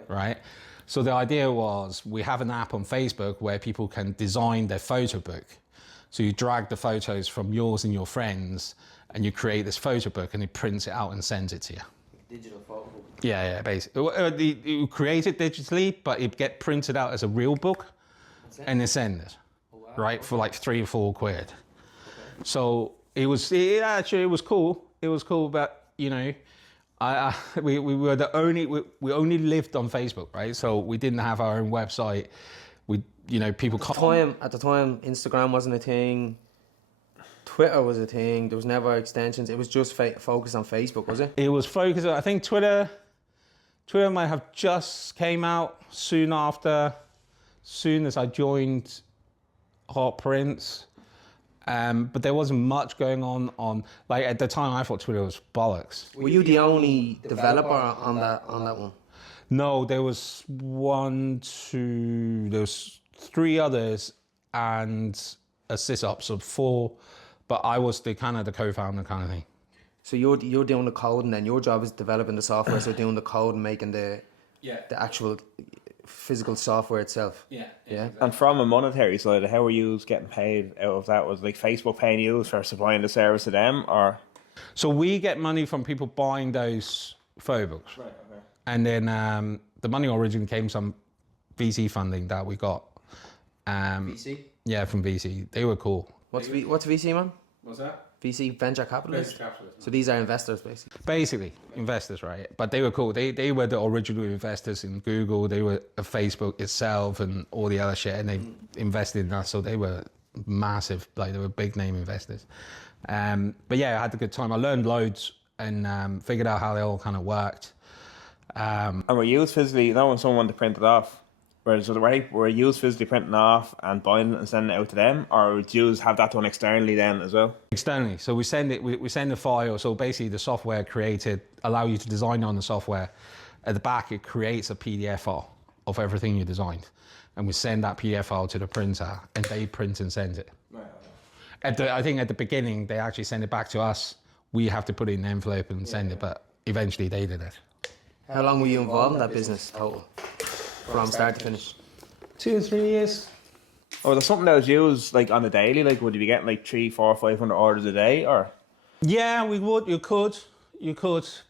right? So the idea was, we have an app on Facebook where people can design their photo book. So you drag the photos from yours and your friends, and you create this photo book, and it prints it out and sends it to you. Digital photo book. Yeah, basically. You create it digitally, but it get printed out as a real book, and they send it, right, for like £3 or £4. So it was cool. It was cool, but you know, we were the only, we only lived on Facebook, right? So we didn't have our own website. People At the time, Instagram wasn't a thing. Twitter was a thing. There was never extensions. It was just focused on Facebook, was it? It was focused on, I think Twitter might have just came out soon as I joined Hot Prince. But there wasn't much going on like at the time. I thought Twitter was bollocks. Were you the only developer on that one? No, there was there was 3 others and a sysops of 4, but I was the co-founder kind of thing. So you're doing the code, and then your job is developing the software, so doing the code and making the actual physical software itself. Yeah. And from a monetary side, how were you getting paid out of that? Was like Facebook paying you for supplying the service to them, or? So we get money from people buying those photo books. Right, okay. And then the money originally came from VC funding that we got. VC? Yeah, from VC. They were cool. What's VC, man? What's that? VC, venture capitalists? So these are investors, basically? Basically, investors, right? But they were cool. They were the original investors in Google. They were Facebook itself and all the other shit, and they invested in us. So they were massive, like they were big name investors. But yeah, I had a good time. I learned loads and figured out how they all kind of worked. And were you physically, not when someone wanted to print it off, were you physically printing off and buying it and sending it out to them, or would you have that done externally then as well? Externally. So we send the file. So basically the software created, allow you to design on the software. At the back, it creates a PDF file of everything you designed. And we send that PDF file to the printer, and they print and send it. Right. I think at the beginning, they actually send it back to us. We have to put it in an envelope and send it, but eventually they did it. How long were you involved in that business total? From start to finish? 2 or 3 years. Or was there something that was used like on a daily? Like, would you be getting like 300, 400, 500 orders a day, or? Yeah, we would. You could.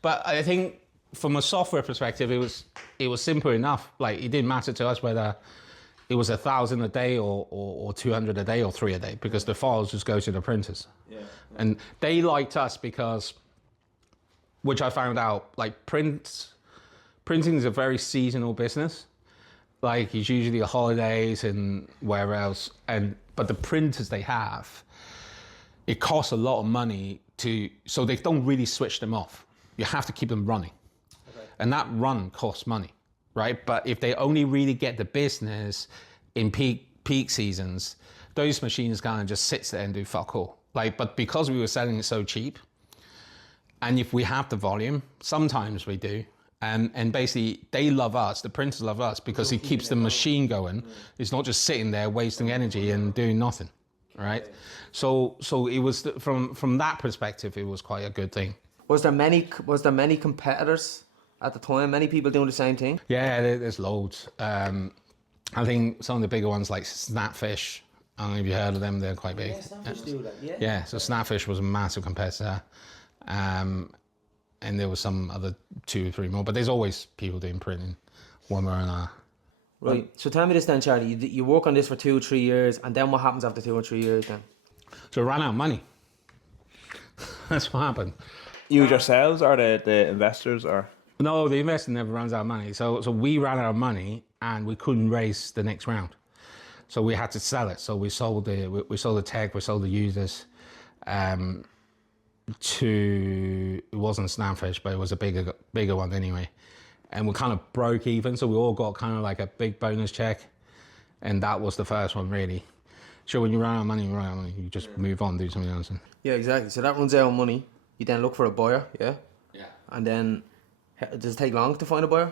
But I think from a software perspective, it was simple enough. Like, it didn't matter to us whether it was 1,000 a day or 200 a day or 3 a day, because the files just go to the printers. Yeah. And they liked us because, which I found out, like printing is a very seasonal business. Like, it's usually the holidays and wherever else. But the printers they have, it costs a lot of money so they don't really switch them off. You have to keep them running. Okay. And that run costs money, right? But if they only really get the business in peak seasons, those machines kind of just sits there and do fuck all. Like, but because we were selling it so cheap, and if we have the volume, sometimes we do, and basically they love us, the printers love us, because it keeps the machine going. It's not just sitting there wasting energy and doing nothing, right? So it was, from that perspective, it was quite a good thing. Was there many competitors at the time? Many people doing the same thing? Yeah, there's loads. I think some of the bigger ones like Snapfish, I don't know if you heard of them, they're quite big. Yeah, Snapfish do that, yeah. Yeah, so Snapfish was a massive competitor. And there was some other 2 or 3 more, but there's always people doing printing one way or another. Right, so tell me this then, Charlie. You work on this for 2 or 3 years, and then what happens after 2 or 3 years then? So I ran out of money. That's what happened. You yourselves or the investors or? No, the investor never runs out of money. So we ran out of money and we couldn't raise the next round. So we had to sell it. So we sold the tech, we sold the users to, it wasn't Snapfish, but it was a bigger one anyway. And we kind of broke even. So we all got kind of like a big bonus check. And that was the first one really. Sure, when you run out of money, you just move on, do something else. Yeah, exactly. So that runs out of money. You then look for a buyer, yeah? Yeah. And then, does it take long to find a buyer?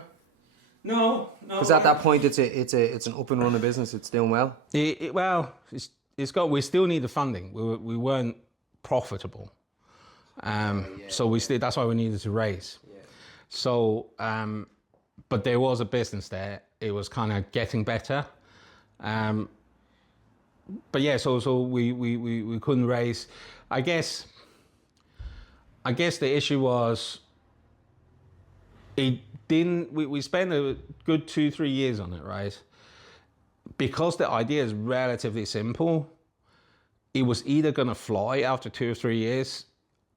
No. Because at that point, it's an up and running business. It's doing well. We still need the funding. We weren't profitable, so that's why we needed to raise. Yeah. So, but there was a business there. It was kind of getting better. But yeah, so we couldn't raise. I guess the issue was it didn't. We spent a good 2-3 years on it, right? Because the idea is relatively simple. It was either going to fly after 2 or 3 years,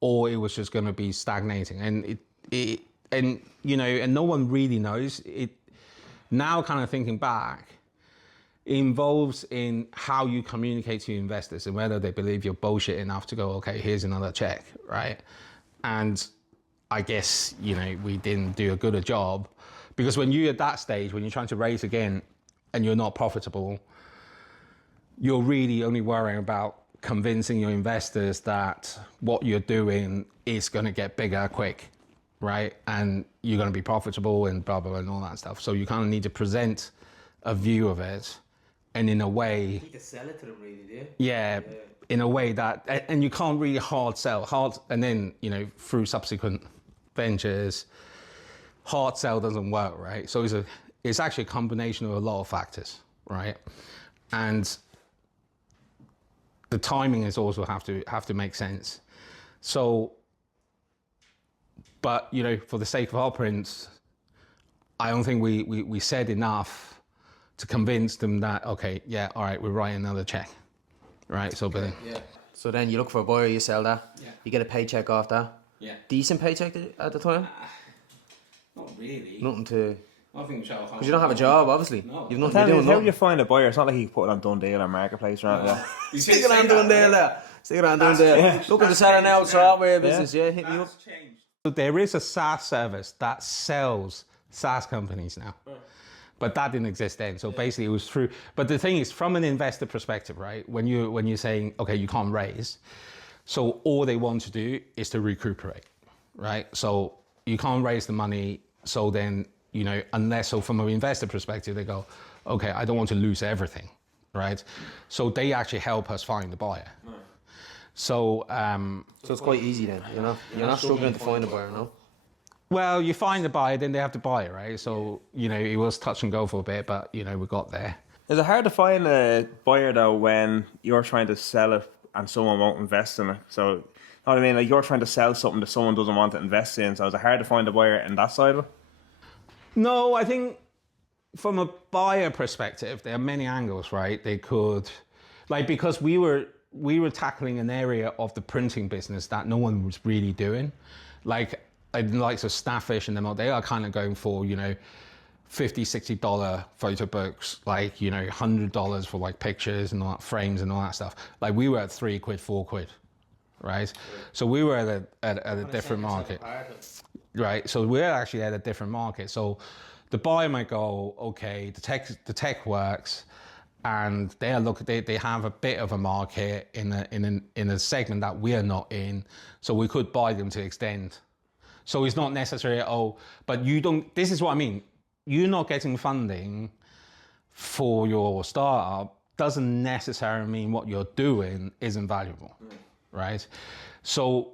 or it was just going to be stagnating, and and no one really knows it. Now, kind of thinking back, it involves in how you communicate to your investors and whether they believe you're bullshit enough to go, okay, here's another check, right? And I guess, we didn't do a good job, because when you're at that stage, when you're trying to raise again and you're not profitable, you're really only worrying about convincing your investors that what you're doing is going to get bigger quick, right? And you're going to be profitable and blah, blah, blah, and all that stuff. So you kind of need to present a view of it, and in a way... You need to sell it to them, really, do you? Yeah, in a way that... And you can't really hard sell. And then, through subsequent ventures, hard sell doesn't work, right? So it's actually a combination of a lot of factors, right? And the timing is also have to make sense. So, but for the sake of our prints, I don't think we said enough to convince them that, okay, yeah, all right, we're writing another check, right? So, but yeah. So then you look for a buyer, you sell that, you get a paycheck off that. Yeah. Decent paycheck at the time. Not really. Nothing to. I think because you don't have a job, obviously. No. You've nothing to do. How do you find a buyer? It's not like you can put it on Dundee or Marketplace or anything. Stick it on Dundee there. Stick it on Dundee. Look at the Saturday now software business. Yeah, hit me up. So there is a SaaS service that sells SaaS companies now. But that didn't exist then. So basically it was through, but the thing is, from an investor perspective, right? When you're saying, okay, you can't raise, so all they want to do is to recuperate, right? So you can't raise the money. So then, so from an investor perspective, they go, okay, I don't want to lose everything, right? So they actually help us find the buyer. So it's quite easy then, You're not struggling to find a buyer, no? Well, you find the buyer, then they have to buy it, right? So, it was touch and go for a bit, but, we got there. Is it hard to find a buyer, though, when you're trying to sell it and someone won't invest in it? So, you know what I mean? Like, you're trying to sell something that someone doesn't want to invest in. So is it hard to find a buyer in that side of it? No, I think from a buyer perspective, there are many angles, right? They could, because we were tackling an area of the printing business that no one was really doing. Like the likes of Snapfish and them, they are kind of going for, $50, $60 photo books, $100 for pictures and all that, frames and all that stuff. We were at £3, £4, right? So we were at a different market. Right, so we're actually at a different market. So the buyer might go, okay, the tech works, and they have a bit of a market in a segment that we are not in, so we could buy them to extend. So it's not necessarily, but you don't. This is what I mean. You're not getting funding for your startup doesn't necessarily mean what you're doing isn't valuable, right? So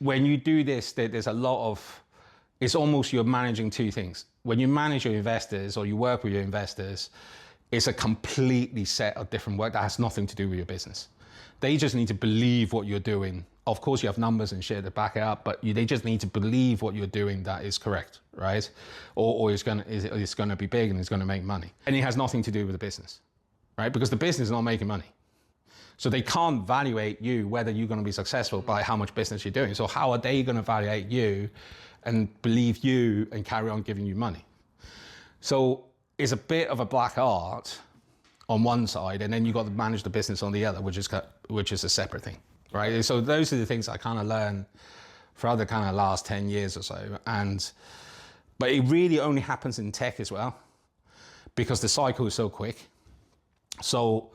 when you do this, there's a lot of it's almost you're managing two things. When you manage your investors or you work with your investors, it's a completely set of different work that has nothing to do with your business. They just need to believe what you're doing. Of course, you have numbers and shit to back it up, but they just need to believe what you're doing that is correct, right? Or it's gonna be big and it's gonna make money. And it has nothing to do with the business, right? Because the business is not making money. So they can't evaluate you whether you're gonna be successful by how much business you're doing. So how are they gonna evaluate you and believe you and carry on giving you money? So it's a bit of a black art on one side, and then you got to manage the business on the other, which is a separate thing, right? So those are the things I kind of learned throughout the kind of last 10 years or so. But it really only happens in tech as well, because the cycle is so quick. So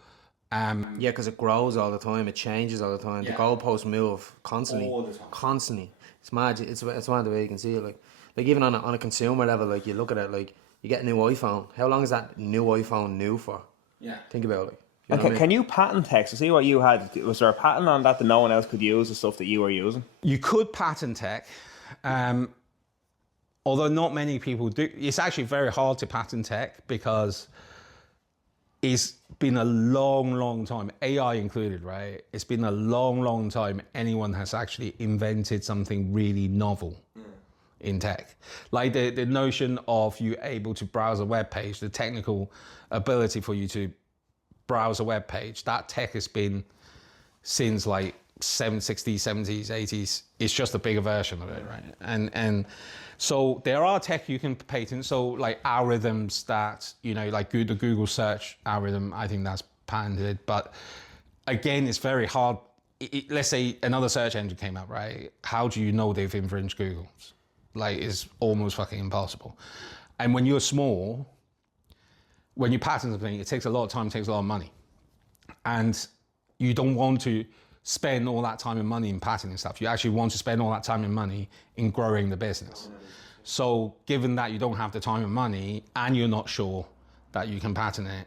yeah, because it grows all the time, it changes all the time. Yeah. The goalposts move constantly, all the time. Constantly. It's mad. It's mad the way you can see it. Like even on a consumer level, like you look at it, like you get a new iPhone. How long is that new iPhone new for? Yeah. Think about it. You know what I mean? Can you patent tech? So see what you had. Was there a patent on that no one else could use, the stuff that you were using? You could patent tech, although not many people do. It's actually very hard to patent tech because it's been a long time, AI included, right? It's been a long time anyone has actually invented something really novel in tech. Like the notion of you able to browse a web page, the technical ability for you to browse a web page, that tech has been since like 60s, 70s, 80s. It's just a bigger version of it, right? And so there are tech you can patent. So like algorithms that, like the Google search algorithm, I think that's patented. But again, it's very hard. Let's say another search engine came out, right? How do you know they've infringed Google? Like, it's almost fucking impossible. And when you're small, when you patent something, it takes a lot of time, it takes a lot of money. And you don't want to spend all that time and money in patenting stuff. You actually want to spend all that time and money in growing the business. So given that you don't have the time and money and you're not sure that you can patent it,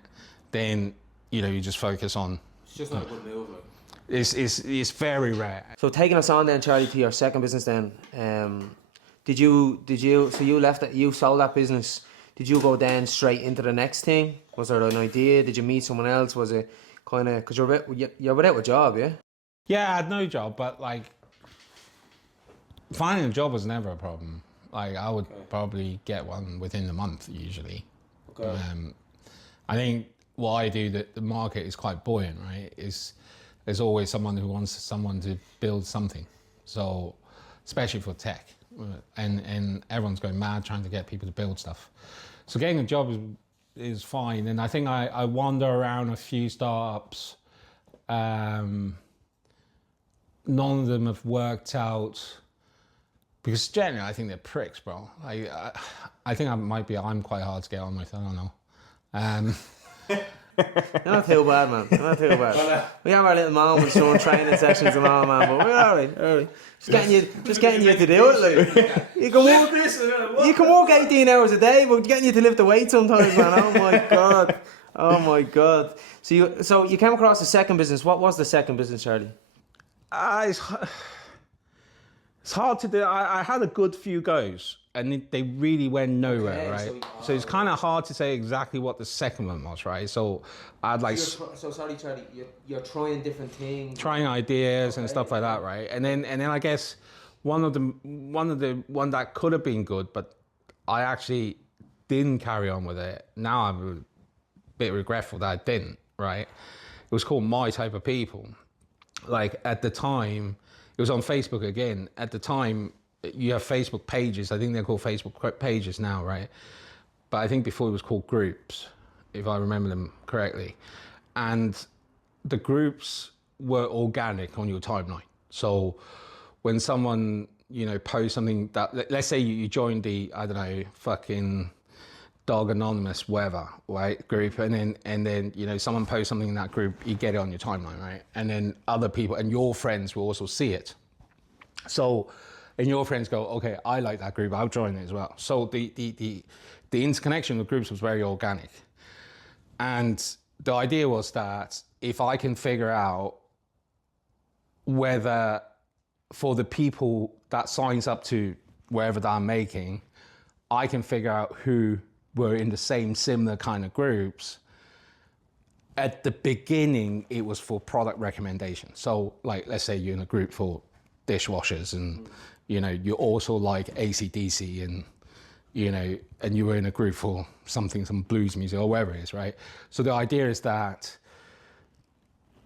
then, you just focus on... It's just not a good move, like. It's very rare. So taking us on then, Charlie, to your second business then, so you left it, you sold that business. Did you go then straight into the next thing? Was there an idea? Did you meet someone else? Was it kind of, because you're without a job, yeah? Yeah, I had no job, but like finding a job was never a problem. Like I would probably get one within a month usually. Okay. I think what I do, that the market is quite buoyant, right? There's always someone who wants someone to build something. So especially for tech. And everyone's going mad trying to get people to build stuff. So getting a job is fine. And I think I wander around a few startups. None of them have worked out because generally I think they're pricks, bro. I think I'm quite hard to get on with. I don't know. You're not too bad, man. You're not too bad. We have our little moments doing training sessions and all, man, but we're all right. Just getting you to do it, like. You can walk 18 hours a day, but getting you to lift the weight sometimes, man. Oh my god. So you came across the second business. What was the second business, Charlie? It's hard to do. I had a good few goes, and they really went nowhere, right? So it's kind of hard to say exactly what the second one was, right? So I'd like. So sorry, Charlie. You're trying different things. Trying ideas and stuff like that, right? And then I guess one that could have been good, but I actually didn't carry on with it. Now I'm a bit regretful that I didn't, right? It was called My Type of People. Like at the time, it was on Facebook again. At the time, you have Facebook pages. I think they're called Facebook pages now, right? But I think before it was called groups, if I remember them correctly. And the groups were organic on your timeline. So when someone, posts something that, let's say you joined the, I don't know, fucking Dog Anonymous, whatever, right, group, and then someone posts something in that group, you get it on your timeline, right? And then other people and your friends will also see it. So, and your friends go, okay, I like that group, I'll join it as well. So the interconnection of groups was very organic. And the idea was that if I can figure out whether for the people that signs up to wherever that I'm making, I can figure out who were in the same similar kind of groups. At the beginning, it was for product recommendation. So like, let's say you're in a group for dishwashers and, you know, you also like AC/DC and, you know, and you were in a group for some blues music or whatever it is, right? So the idea is that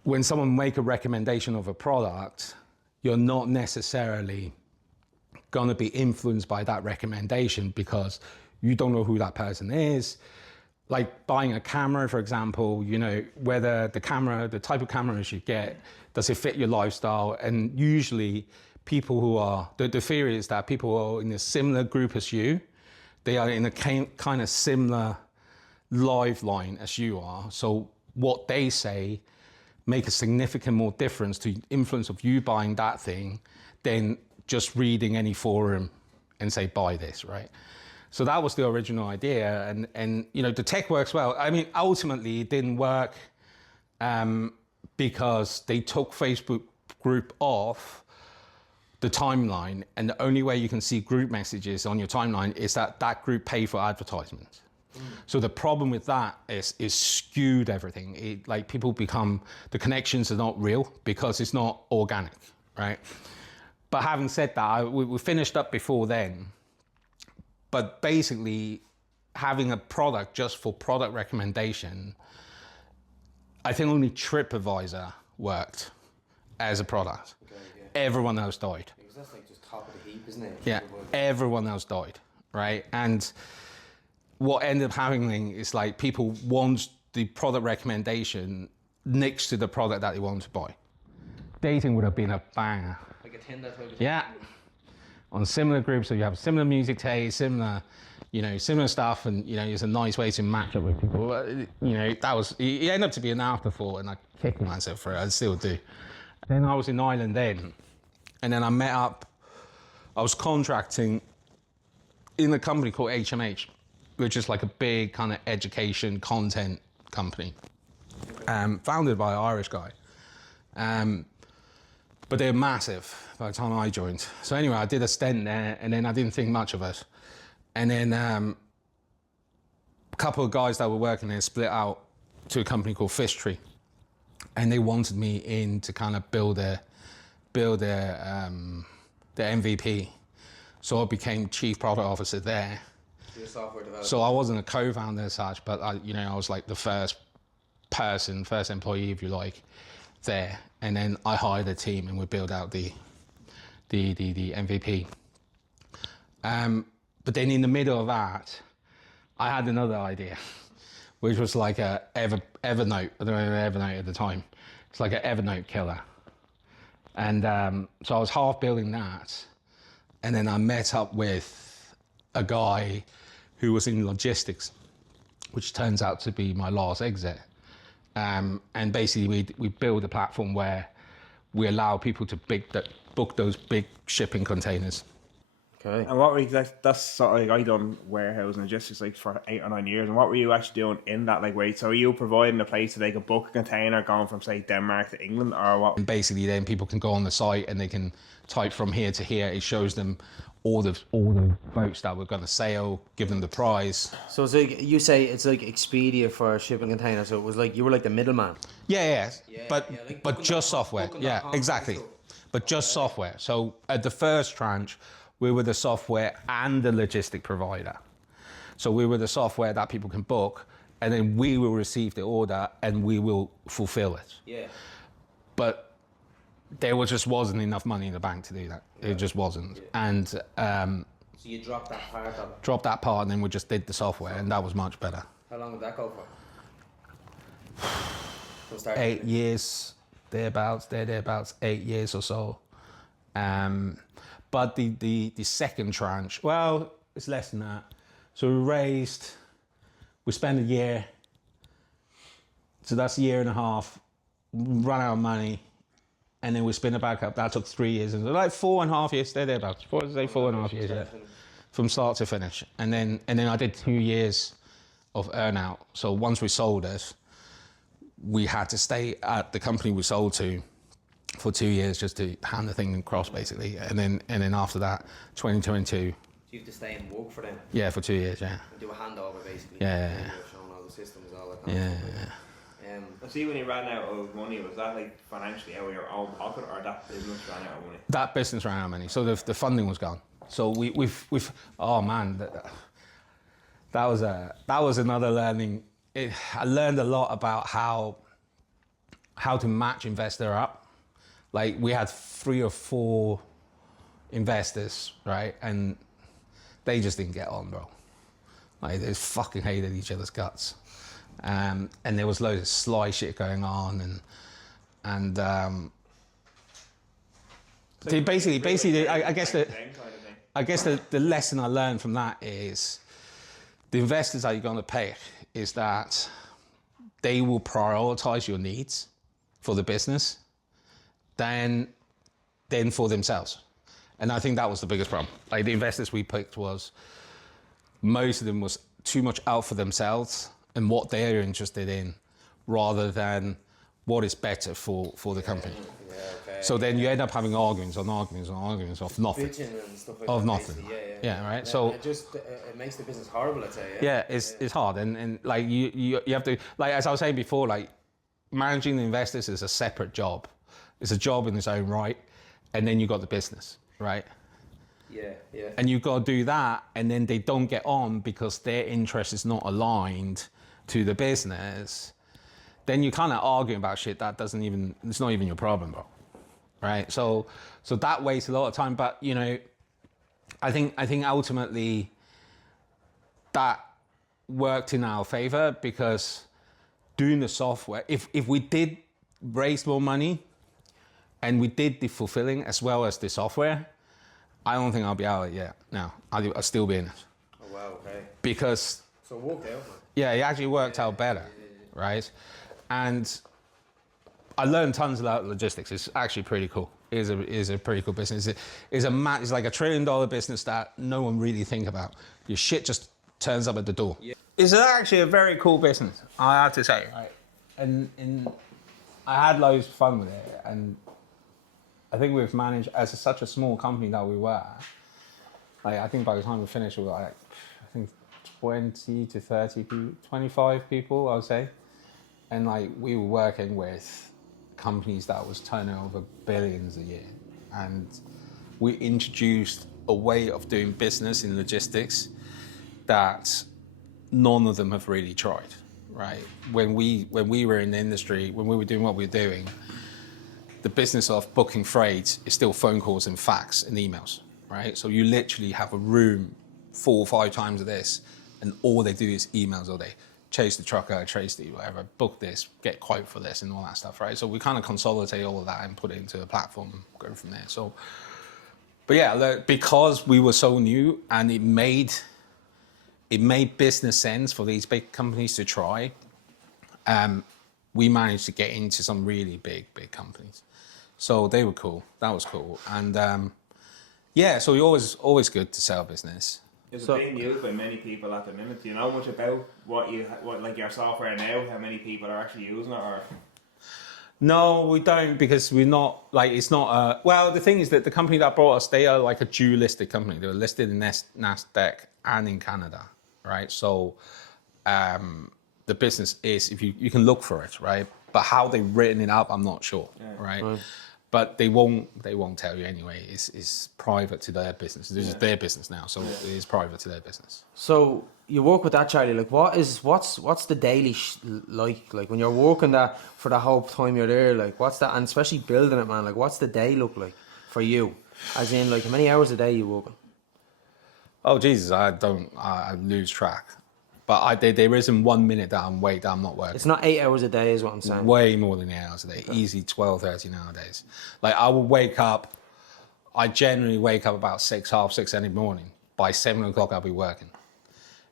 when someone make a recommendation of a product, you're not necessarily going to be influenced by that recommendation because you don't know who that person is. Like buying a camera, for example, you know, whether the type of cameras you get, does it fit your lifestyle? And usually people who are, the theory is that people who are in a similar group as you, they are in a kind of similar life line as you are. So what they say make a significant more difference to influence of you buying that thing than just reading any forum and say, buy this, right? So that was the original idea. And you know, the tech works well. I mean, ultimately it didn't work because they took Facebook group off the timeline, and the only way you can see group messages on your timeline is that group pay for advertisements. So the problem with that is skewed everything. It, like people become, the connections are not real because it's not organic, right? But having said that, we finished up before then. But basically, having a product just for product recommendation, I think only TripAdvisor worked as a product. Okay, yeah. Everyone else died. Because that's like just top of the heap, isn't it? Yeah, everyone else died, right? And what ended up happening is like people want the product recommendation next to the product that they want to buy. Dating would have been a banger. Like a Tinder type of thing. Yeah. On similar groups, so you have similar music taste, similar stuff, and you know, it's a nice way to match up with people. But, you know, it ended up to be an afterthought, and I kicked myself for it. I still do. Then I was in Ireland then, and then I was contracting in a company called HMH, which is like a big kind of education content company, founded by an Irish guy. But they're massive by the time I joined. So anyway, I did a stint there, and then I didn't think much of it. And then a couple of guys that were working there split out to a company called Fish Tree, and they wanted me in to kind of build their MVP. So I became chief product officer there. You're a software developer. So I wasn't a co-founder as such, but I was like the first employee, if you like, there. And then I hired a team and we built out the MVP. But then in the middle of that, I had another idea, which was like a Evernote. I don't know Evernote at the time. It's like an Evernote killer. And so I was half building that. And then I met up with a guy who was in logistics, which turns out to be my last exit. And basically we build a platform where we allow people to book those big shipping containers. Okay. And what were you, that's sort of like, I done warehouse and logistics like for 8 or 9 years. And what were you actually doing in that? Like, wait, so are you providing a place that they can book a container going from, say, Denmark to England, or what? And basically then people can go on the site and they can type from here to here. It shows them all the boats that we're going to sail, give them the price. So it's like, you say it's like Expedia for shipping containers. So it was like, you were like the middleman. Yeah. But just software. Yeah, exactly. But just software. So at the first tranche, we were the software and the logistic provider. So we were the software that people can book, and then we will receive the order and we will fulfill it. Yeah. But there just wasn't enough money in the bank to do that. Yeah. It just wasn't. Yeah. And so you dropped that part of it? Dropped that part, and then we just did the software, and that was much better. How long did that go for? 8 years, thereabouts, 8 years or so. But the second tranche, well, it's less than that. So we spent a year, so that's a year and a half, run out of money, and then we spin it back up. That took 3 years, and like 4.5 years, thereabouts. 4.5 years, yeah, from start to finish. And then I did 2 years of earn-out. So once we sold it, we had to stay at the company we sold to for 2 years just to hand the thing across basically, and then after that, 2022. You have to stay and work for them. Yeah, for 2 years. Yeah. And do a handover basically. Yeah. Showing all the systems, all that kind of stuff. I see when you ran out of money, was that like financially out of your own pocket, or that business ran out of money? That business ran out of money, so the funding was gone. So we've oh man, that was another learning. I learned a lot about how to match investor up. Like we had 3 or 4 investors, right, and they just didn't get on, bro. Like they fucking hated each other's guts. And there was loads of sly shit going on, and so basically, I guess the lesson I learned from that is the investors that you're going to pick is that they will prioritize your needs for the business than for themselves, and I think that was the biggest problem. Like the investors we picked most of them was too much out for themselves and what they're interested in, rather than what is better for the company. Yeah, okay. So then you end up having arguments of nothing. Bitching and stuff like of that, nothing. Yeah, right. So it makes the business horrible, I'd say. Yeah, it's hard, and like you have to, like as I was saying before, like managing the investors is a separate job. It's a job in its own right, and then you got the business, right? Yeah. And you've got to do that, and then they don't get on because their interest is not aligned to the business. Then you're kind of arguing about shit that it's not even your problem, bro. Right? So that wastes a lot of time. But you know, I think ultimately that worked in our favor, because doing the software, if we did raise more money and we did the fulfilling as well as the software, I don't think I'll be out of it yet. No, I'll still be in it. Oh wow, okay. Because so it worked out. Yeah, it actually worked out better, right? And I learned tons about logistics. It's actually pretty cool. It is a pretty cool business. It's like $1 trillion business that no one really think about. Your shit just turns up at the door. Yeah. It's actually a very cool business, I have to say. Right? And I had loads of fun with it. And I think we've managed, as such a small company that we were, like I think by the time we finished, we were like, 20 to 30 people, 25 people, I would say. And like we were working with companies that was turning over billions a year. And we introduced a way of doing business in logistics that none of them have really tried, right? When we were in the industry, when we were doing what we were doing, the business of booking freight is still phone calls and fax and emails, right? So you literally have a room 4 or 5 times of this, and all they do is emails all day. Chase the trucker, chase the whatever, book this, get quote for this, and all that stuff, right? So we kind of consolidate all of that and put it into a platform and go from there. So, but yeah, because we were so new, and it made business sense for these big companies to try, we managed to get into some really big companies. So they were cool. That was cool. And yeah, so it's always good to sell business. It's being used by many people at the minute. Do you know much about what like your software now? How many people are actually using it? Or no, we don't, because we're not like, it's not a, well, the thing is that the company that brought us, they are like a dual listed company. They were listed in NASDAQ and in Canada, right? So the business is, if you can look for it, right? But how they've written it up, I'm not sure, right? But they won't tell you anyway. It's private to their business. This is their business now, so it is private to their business. So you work with that, Charlie. Like, what's the daily like when you're working that for the whole time you're there? Like, what's that? And especially building it, man. Like, what's the day look like for you? As in, like, how many hours a day you working? Oh Jesus, I lose track. But there isn't 1 minute that I'm not working. It's not 8 hours a day, is what I'm saying. Way more than 8 hours a day. Okay. Easy 12, 13 nowadays. Like I generally wake up about 6, half 6 in the morning. By 7 o'clock I'll be working.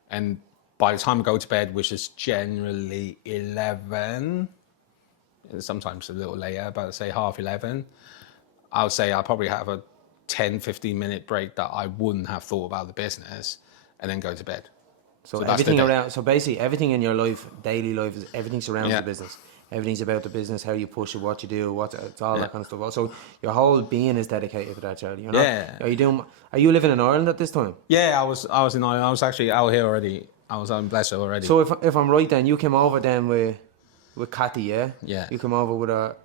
And by the time I go to bed, which is generally 11, sometimes a little later, but say half 11, I would say I'll probably have a 10, 15 minute break that I wouldn't have thought about the business, and then go to bed. So everything around, so basically everything in your life, daily life, everything surrounds the business. everything's about the business, how you push it, what you do, it's all that kind of stuff. Also, your whole being is dedicated to that, Charlie. You're not, Are you living in Ireland at this time? Yeah, I was in Ireland. I was actually out here already. I was out in Blesser already. So if I'm right, then you came over then with Cathy, yeah? Yeah. You came over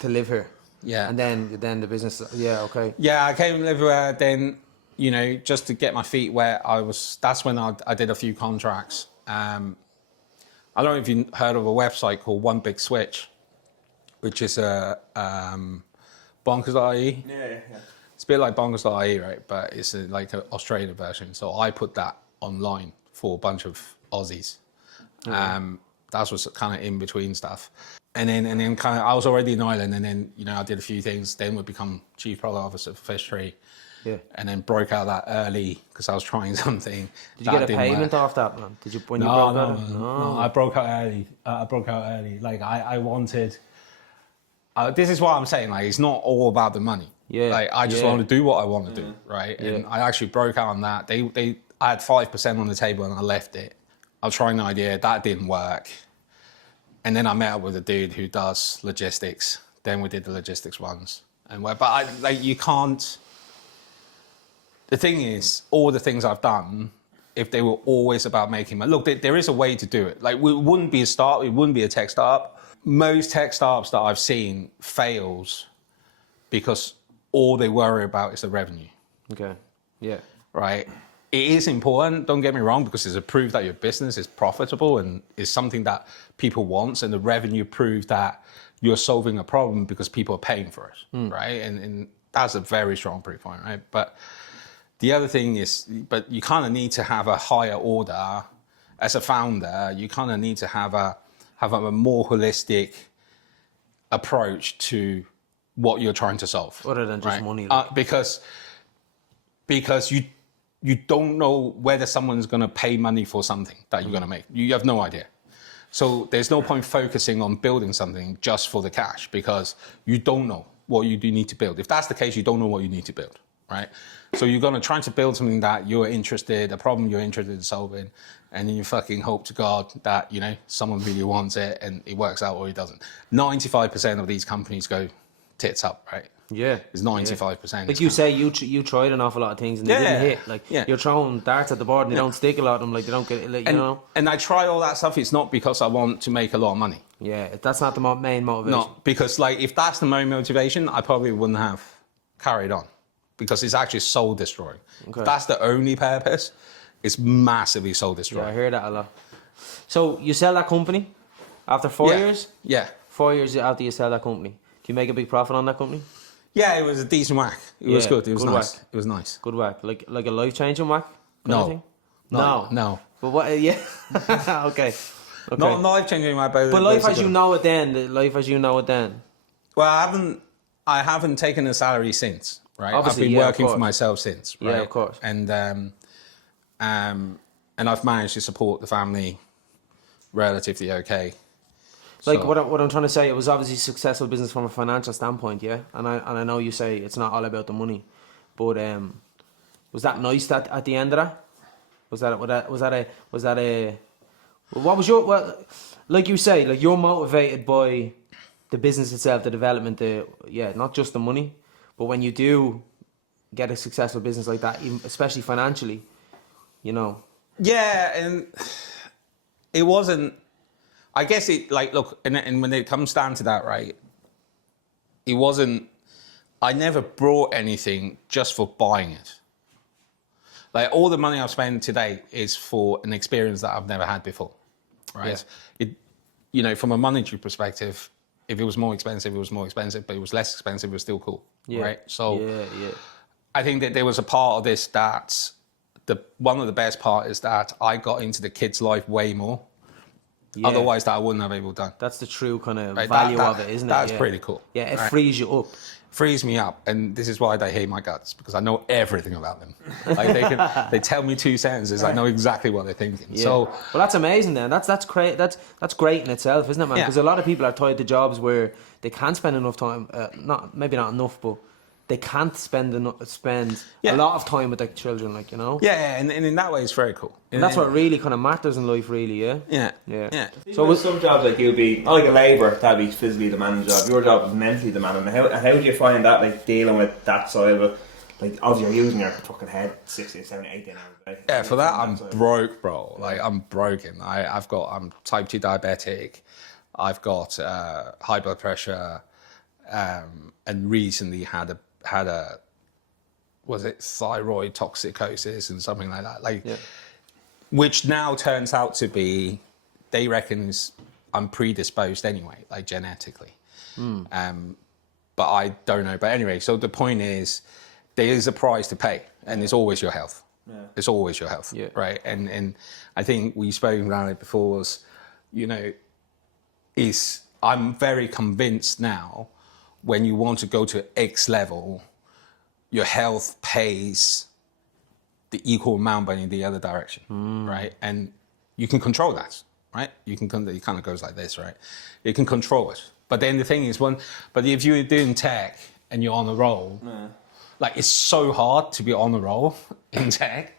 to live here. Yeah. And then the business, okay. Yeah, I came to live here then, just to get my feet wet. That's when I did a few contracts. I don't know if you've heard of a website called One Big Switch, which is a bonkers.ie. Yeah. It's a bit like bonkers.ie, right? But it's like an Australian version. So I put that online for a bunch of Aussies. That was kind of in between stuff. And then kind of, I was already in Ireland, and then, I did a few things, then would become Chief Product Officer for Fish Tree. Yeah. And then broke out that early because I was trying something. Did you get a payment off that, man? Did you, when you broke out? No, I broke out early. Like, I wanted, this is what I'm saying, like, it's not all about the money. Yeah. Like, I just want to do what I want to do, right? Yeah. And I actually broke out on that. I had 5% on the table and I left it. I was trying the idea, that didn't work. And then I met up with a dude who does logistics. Then we did the logistics ones. You can't. The thing is, all the things I've done, if they were always about making money, look, there is a way to do it. Like, we wouldn't be a startup, it wouldn't be a tech startup. Most tech startups that I've seen fails because all they worry about is the revenue. Okay. Yeah. Right. It is important, don't get me wrong, because it's a proof that your business is profitable and is something that people want, and the revenue proves that you're solving a problem because people are paying for it, right? And that's a very strong proof point, right? But the other thing is, but you kind of need to have a higher order as a founder. You kind of need to have a more holistic approach to what you're trying to solve, other than just money. Because you don't know whether someone's going to pay money for something that you're going to make. You have no idea. So there's no point focusing on building something just for the cash, because you don't know what you do need to build. If that's the case, you don't know what you need to build, right? So you're going to try to build something that you're interested, a problem you're interested in solving, and then you fucking hope to God that, someone really wants it and it works out or it doesn't. 95% of these companies go tits up, right? Yeah. It's 95%. Like you say, you tried an awful lot of things and they didn't hit. Like, you're throwing darts at the board and they don't stick a lot of them. Like, they don't get, like, And I try all that stuff. It's not because I want to make a lot of money. Yeah, that's not the main motivation. No, because, like, if that's the main motivation, I probably wouldn't have carried on, because it's actually soul destroying. Okay. If that's the only purpose, it's massively soul destroying. Yeah, I hear that a lot. So you sell that company after 4 years? Yeah. 4 years after you sell that company. Do you make a big profit on that company? Yeah, it was a decent whack. It was good. It was nice. Whack. It was nice. Good whack. Like a life-changing whack? No. No. But what? Yeah. Okay. Not life-changing whack, but life as you know it then. Life as you know it then. Well, I haven't taken a salary since, right? Obviously, I've been working for myself since, right? Yeah, of course. And I've managed to support the family relatively okay. Like, so, what I'm trying to say, it was obviously successful business from a financial standpoint, yeah. And I know you say it's not all about the money, but was that nice that at the end of that? Was that a what was your like you say, like, you're motivated by the business itself, the development, not just the money, but when you do get a successful business like that, even, especially financially, Yeah, and it wasn't. I guess it, like, look, and when it comes down to that, right, it wasn't, I never brought anything just for buying it. Like, all the money I've spent today is for an experience that I've never had before, right? Yeah. It, from a monetary perspective, if it was more expensive, it was more expensive, but it was less expensive, it was still cool, right? So I think that there was a part of this that, one of the best part is that I got into the kid's life way more. Yeah. Otherwise, that I wouldn't have able done. That's the true kind of value of it, isn't it? That's pretty cool. Yeah, it frees you up. Frees me up, and this is why they hate my guts, because I know everything about them. Like, they tell me 2 sentences, I know exactly what they're thinking. Yeah. So, well, that's amazing. Then that's great. That's great in itself, isn't it, man? Because a lot of people are tied to jobs where they can't spend enough time. Maybe not enough, but they can't spend a lot of time with their children, like, you know. Yeah, and in that way, it's very cool. And that's what really kind of matters in life, really. Yeah. So with some jobs, like you'll be like a labourer, that'd be physically demanding job. Your job is mentally demanding. How do you find that, like, dealing with that side of it? Like, obviously you're using your fucking head 16, 17, 18 hours a day. Yeah, for that I'm broke, bro. Like, I'm broken. I'm type 2 diabetic. I've got high blood pressure, and recently had a was it thyroid toxicosis and something like that, which now turns out to be, they reckon I'm predisposed anyway, like genetically. But I don't know. But anyway, so the point is, there is a price to pay, and it's always your health. It's always your health, right? And I think we spoke about it before. Was, you know, I'm very convinced now, when you want to go to X level, your health pays the equal amount but in the other direction, right? And you can control that, right? It kind of goes like this, right? You can control it. But then the thing is, but if you're doing tech and you're on a roll, like, it's so hard to be on a roll in tech,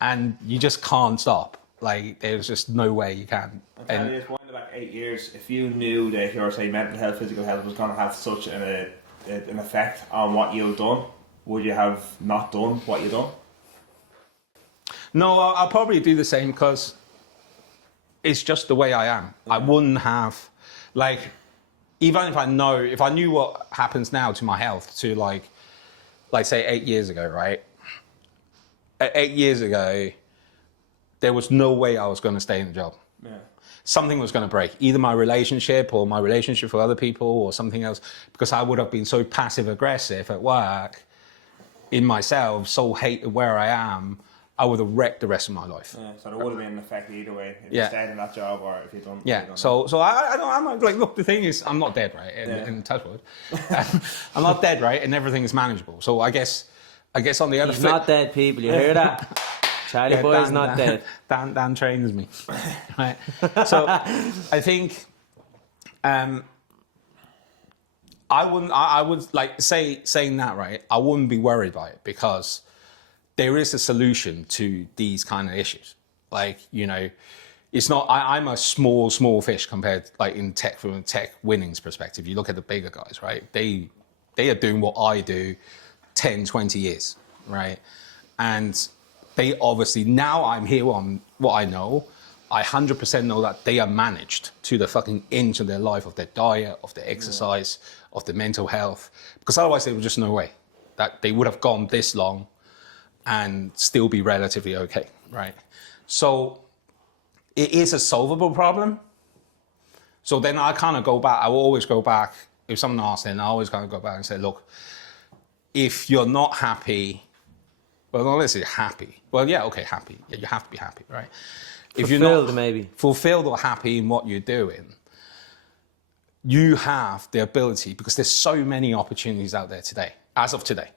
and you just can't stop. Like, there's just no way you can. And just wind back 8 years, if you knew that your, say, mental health, physical health was going to have such an effect on what you've done, would you have not done what you've done? No, I'll probably do the same, because it's just the way I am. I wouldn't have, like, even if I knew what happens now to my health, to like say 8 years ago, right? 8 years ago, there was no way I was going to stay in the job. Something was going to break, either my relationship or my relationship with other people or something else, because I would have been so passive aggressive at work in myself, so hated where I am, I would have wrecked the rest of my life. So there would have been an effect either way, if you stayed in that job or if you don't. So I'm like, look, the thing is, I'm not dead, right? In touch wood, I'm not dead, right? And everything is manageable. So I guess on the other. He's not dead, people. You hear that? Charlie boy's not dead. Dan trains me, right? So I think, I would like saying that, right? I wouldn't be worried by it, because there is a solution to these kind of issues. Like, you know, it's not, I'm a small fish compared, like, in tech, from a tech winnings perspective. You look at the bigger guys, right? They are doing what I do 10, 20 years, right? And they obviously, now I'm here on what I know, I 100% know that they are managed to the fucking inch of their life, of their diet, of their exercise, of their mental health, because otherwise there was just no way that they would have gone this long and still be relatively okay, right? So it is a solvable problem. So then I kind of go back, I will always go back, if someone asks, then I always kind of go back and say, look, if you're not happy, well, not necessarily happy. Well, yeah, okay, happy. Yeah, you have to be happy, right? If you're not maybe fulfilled or happy in what you're doing, you have the ability, because there's so many opportunities out there today, as of today,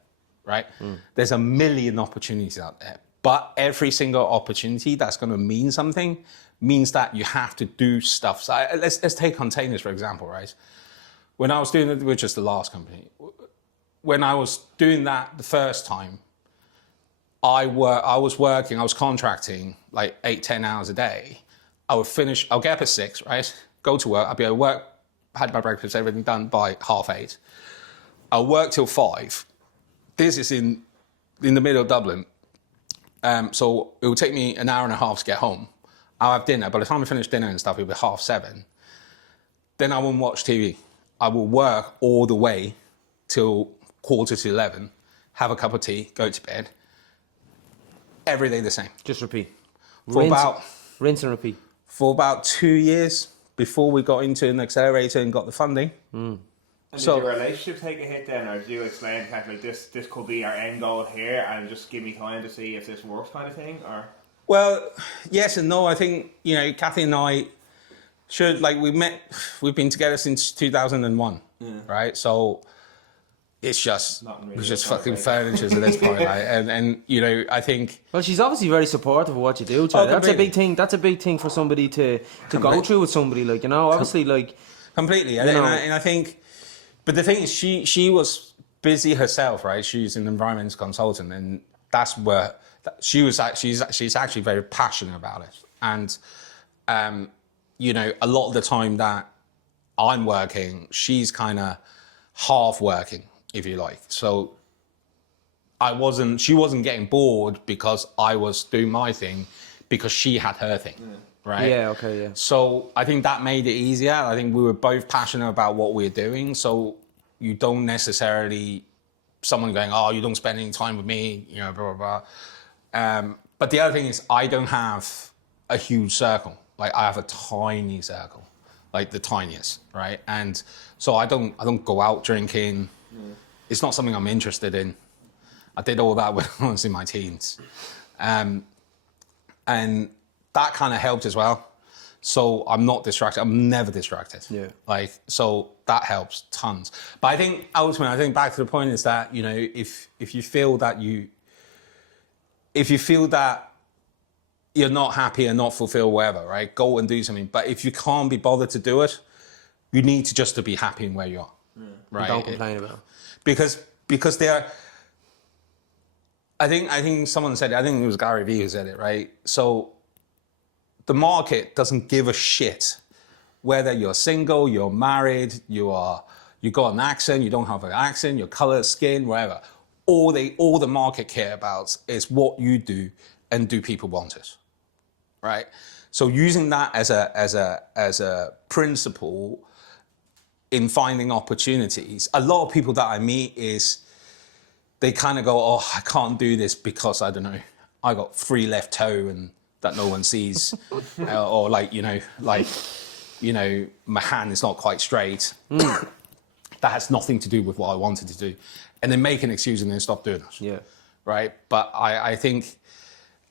right? There's a million opportunities out there, but every single opportunity that's going to mean something means that you have to do stuff. So let's take containers, for example, right? When I was doing it, which is the last company, when I was doing that the first time, I was contracting like 8-10 hours a day. I'll get up at 6, right? Go to work, I'll be able to work, had my breakfast, everything done by 8:30. I'll work till 5. This is in the middle of Dublin. So it will take me an hour and a half to get home. I'll have dinner. By the time I finish dinner and stuff, it'll be 7:30. Then I won't watch TV. I will work all the way till 11:15, have a cup of tea, go to bed. Every day the same. Just repeat. Rinse and repeat. For about 2 years before we got into an accelerator and got the funding. And did your relationship take a hit then, or did you explain kind of like this could be our end goal here and just give me time to see if this works kind of thing, or? Well, yes and no. I think, you know, Kathy and I we've been together since 2001, right? So it's just fucking furniture at this point, right? And you know, I think. Well, she's obviously very supportive of what you do. That's a big thing. That's a big thing for somebody to go through with somebody, like, you know. Obviously, like completely. And I think, but the thing is, she was busy herself, right? She's an environmental consultant, and that's where she's actually very passionate about it. And you know, a lot of the time that I'm working, she's kind of half working, if you like. So she wasn't getting bored because I was doing my thing, because she had her thing, right? Yeah, okay, yeah. So I think that made it easier. I think we were both passionate about what we were doing. So you don't necessarily, someone going, oh, you don't spend any time with me, you know, blah, blah, blah. But the other thing is I don't have a huge circle. Like I have a tiny circle, like the tiniest, right? And so I don't go out drinking. It's not something I'm interested in. I did all that when I was in my teens. And that kind of helped as well. So I'm not distracted. I'm never distracted. Yeah. Like, so that helps tons. But I think ultimately, back to the point is that, you know, if you feel that you're not happy and not fulfilled, whatever, right? Go and do something. But if you can't be bothered to do it, you need to be happy in where you are. Right. Don't complain about it. Because I think someone said it, I think it was Gary Vee who said it, right? So the market doesn't give a shit whether you're single, you're married, you got an accent, you don't have an accent, your color, skin, whatever. All the market care about is what you do, and do people want it, right? So using that as a principle in finding opportunities, a lot of people that I meet they kind of go, oh, I can't do this because, I don't know, I got 3 left toe and that no one sees. Or like, my hand is not quite straight. That has nothing to do with what I wanted to do. And they make an excuse and then stop doing it. Yeah. Right? But I think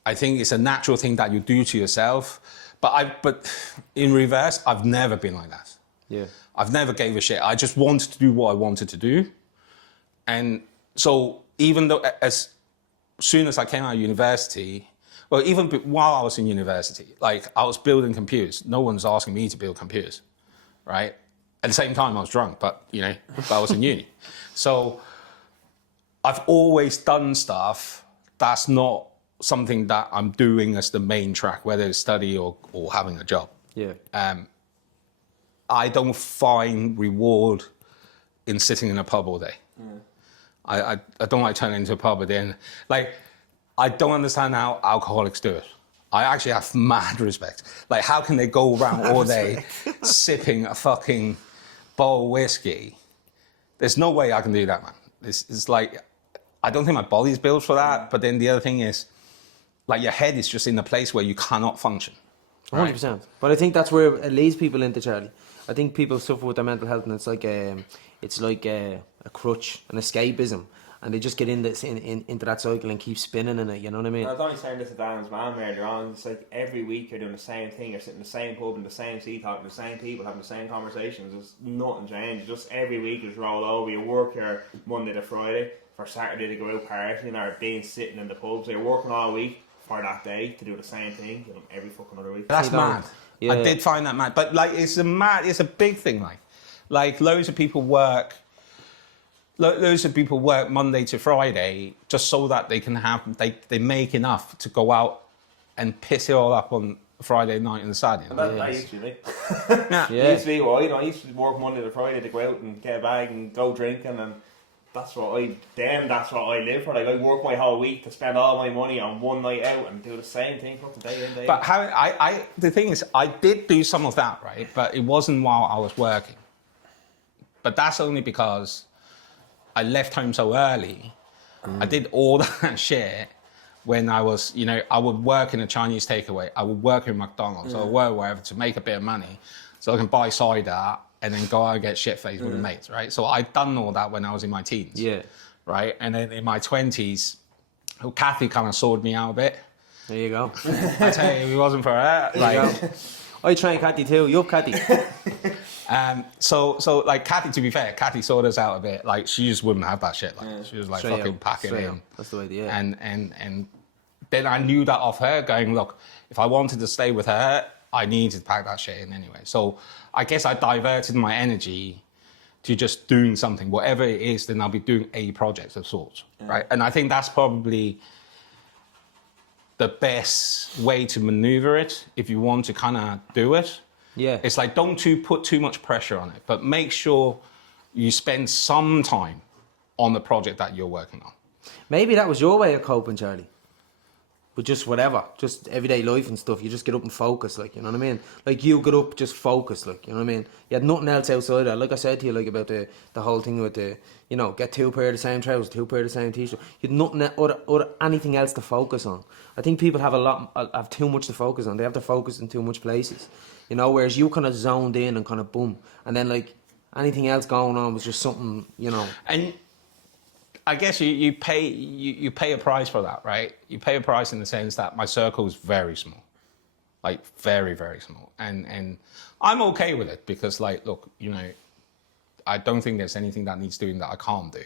it's a natural thing that you do to yourself. But in reverse, I've never been like that. Yeah. I've never gave a shit. I just wanted to do what I wanted to do. And so even though as soon as I came out of university, well, even while I was in university, like I was building computers. No one's asking me to build computers, right? At the same time, I was drunk, but I was in uni. So I've always done stuff that's not something that I'm doing as the main track, whether it's study or having a job. Yeah. I don't find reward in sitting in a pub all day. I don't like turning into a pub at the end. Like, I don't understand how alcoholics do it. I actually have mad respect. Like, how can they go around all day sipping a fucking bowl of whiskey? There's no way I can do that, man. It's like, I don't think my body's built for that. But then the other thing is, like, your head is just in a place where you cannot function. 100%. But I think that's where it leads people into, Charlie. I think people suffer with their mental health, and it's like a crutch, an escapism, and they just get into that cycle and keep spinning in it. You know what I mean? I was only saying this to Dan's mum earlier on. It's like every week you're doing the same thing. You're sitting in the same pub in the same seat, talking to the same people, having the same conversations. There's nothing changed. Just every week you just roll over. You work here Monday to Friday for Saturday to go out partying or being sitting in the pub. So you're working all week for that day to do the same thing every fucking other week. That's mad. Yeah. I did find that mad, but like it's a big thing. Like loads of people work Monday to Friday just so that they can they make enough to go out and piss it all up on Friday night and Saturday. And that used to be me. It used to be, I used to work Monday to Friday to go out and get a bag and go drinking, and that's what I live for. Like, I work my whole week to spend all my money on one night out and do the same thing fucking day in, day out. But the thing is, I did do some of that, right? But it wasn't while I was working. But that's only because I left home so early. I did all that shit when I was, I would work in a Chinese takeaway. I would work in McDonald's. I would work wherever to make a bit of money so I can buy cider and then go out and get shit-faced with the mates, right? So I'd done all that when I was in my teens. Yeah. Right? And then in my 20s, Kathy kind of sorted me out a bit. There you go. I tell you, if it wasn't for her, like... I train Kathy too. You're Kathy. So like Kathy, to be fair, Kathy sorted us out a bit. Like, she just wouldn't have that shit. Like, she was like straight fucking packing in. That's the way, yeah. And then I knew that off her, going, look, if I wanted to stay with her, I needed to pack that shit in anyway. So I guess I diverted my energy to just doing something, whatever it is, then I'll be doing a project of sorts, right? And I think that's probably the best way to maneuver it if you want to kind of do it. Yeah. It's like, don't put too much pressure on it, but make sure you spend some time on the project that you're working on. Maybe that was your way of coping, Charlie. But just whatever, just everyday life and stuff. You just get up and focus, like, you know what I mean? Like, you get up, just focus, like, you know what I mean? You had nothing else outside that. Like I said to you, like, about the whole thing with the, you know, get 2 pair of the same trousers, 2 pair of the same t-shirt. You had nothing or anything else to focus on. I think people have too much to focus on. They have to focus in too much places, you know, whereas you kind of zoned in and kind of boom. And then, like, anything else going on was just something, you know. And I guess you pay a price for that, right? You pay a price in the sense that my circle is very small, like very, very small. And I'm okay with it because, like, look, you know, I don't think there's anything that needs doing that I can't do,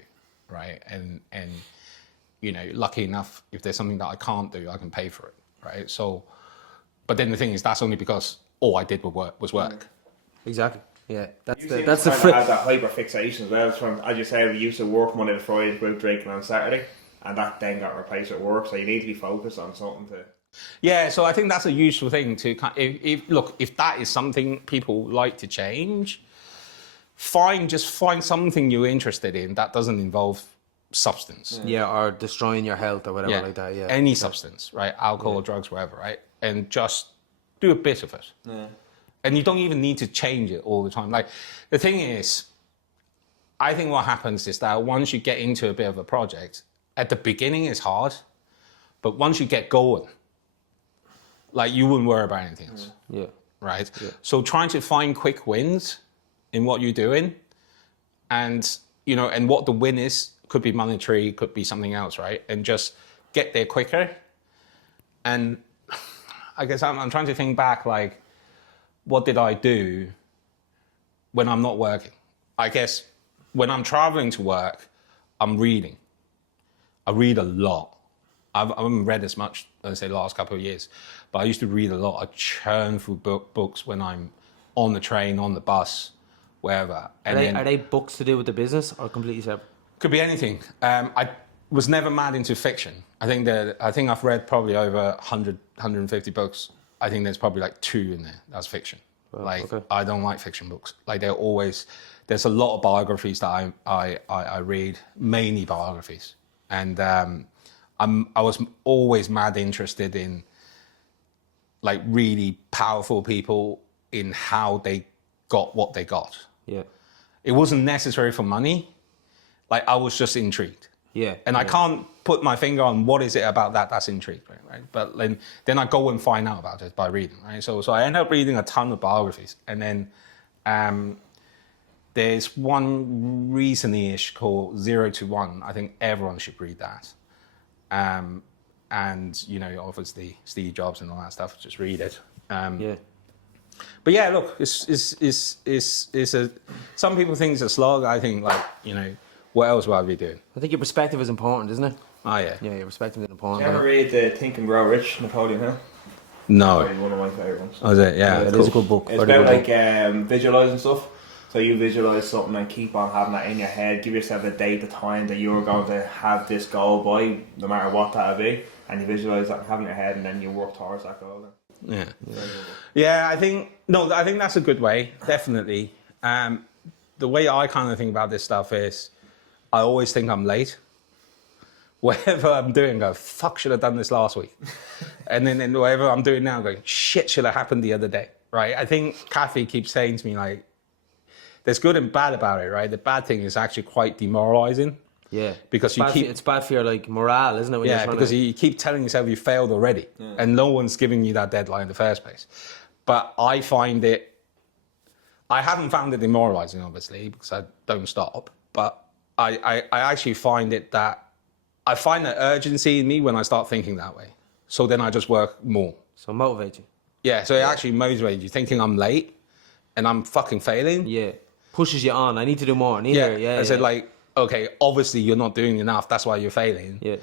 right? And you know, lucky enough, if there's something that I can't do, I can pay for it, right? So, but then the thing is, that's only because all I did was work. Exactly. Yeah, that's the had that hyper fixation as well. From, as you say, we used to work Monday to Friday, go out drinking on Saturday, and that then got replaced at work. So you need to be focused on something to. Yeah, so I think that's a useful thing to if that is something people like to change, just find something you're interested in that doesn't involve substance. Yeah, or destroying your health or whatever like that. Yeah, any substance, right? Alcohol, drugs, whatever, right? And just do a bit of it. Yeah. And you don't even need to change it all the time. Like, the thing is, I think what happens is that once you get into a bit of a project, at the beginning it's hard, but once you get going, like, you wouldn't worry about anything else. Yeah. Right? Yeah. So trying to find quick wins in what you're doing, and, you know, and what the win is, could be monetary, could be something else, right? And just get there quicker. And I guess I'm trying to think back, like, what did I do when I'm not working? I guess when I'm traveling to work, I'm reading. I read a lot. I haven't read as much, as I say, the last couple of years, but I used to read a lot. I churn through books when I'm on the train, on the bus, wherever. And are they books to do with the business or completely separate? Could be anything. I was never mad into fiction. I think I've read probably over 100, 150 books. I think there's probably like 2 in there that's fiction. Okay. I don't like fiction books. Like, there's a lot of biographies that I read, mainly biographies. And I was always mad interested in, like, really powerful people, in how they got what they got. Yeah. It wasn't necessary for money. Like, I was just intrigued. Yeah. And I can't put my finger on what is it about that's intrigued, right? But then I go and find out about it by reading, right? So I end up reading a ton of biographies. And then there's one recently-ish called 0 to 1. I think everyone should read that. And, you know, obviously Steve Jobs and all that stuff, just read it. Yeah. But yeah, look, some people think it's a slog. I think, like, you know, what else would I be doing? I think your perspective is important, isn't it? Oh, yeah. Yeah, your perspective is important. Did you ever read Think and Grow Rich, Napoleon Hill? No. Probably one of my favourite ones. Oh, is it? Yeah, it cool. is a good book. It's about, like, visualising stuff. So you visualise something and keep on having that in your head. Give yourself a date, a time that you're going to have this goal by, no matter what that'll be. And you visualise that and have it in your head, and then you work towards that goal. Yeah, I think that's a good way, definitely. The way I kind of think about this stuff is, I always think I'm late. Whatever I'm doing, I go, fuck, should have done this last week. And then whatever I'm doing now, I'm going, shit, should have happened the other day, right? I think Kathy keeps saying to me, like, there's good and bad about it, right? The bad thing is actually quite demoralizing. Yeah, because it's bad for your, like, morale, isn't it? When yeah, because you keep telling yourself you failed already, and no one's giving you that deadline in the first place. But I haven't found it demoralizing, obviously, because I don't stop. But I actually find it that I find the urgency in me when I start thinking that way. So then I just work more. So motivate you. Yeah, so it actually motivates you, thinking I'm late and I'm fucking failing. Yeah, pushes you on. I need to do more. I said, like, okay, obviously you're not doing enough. That's why you're failing. Yeah.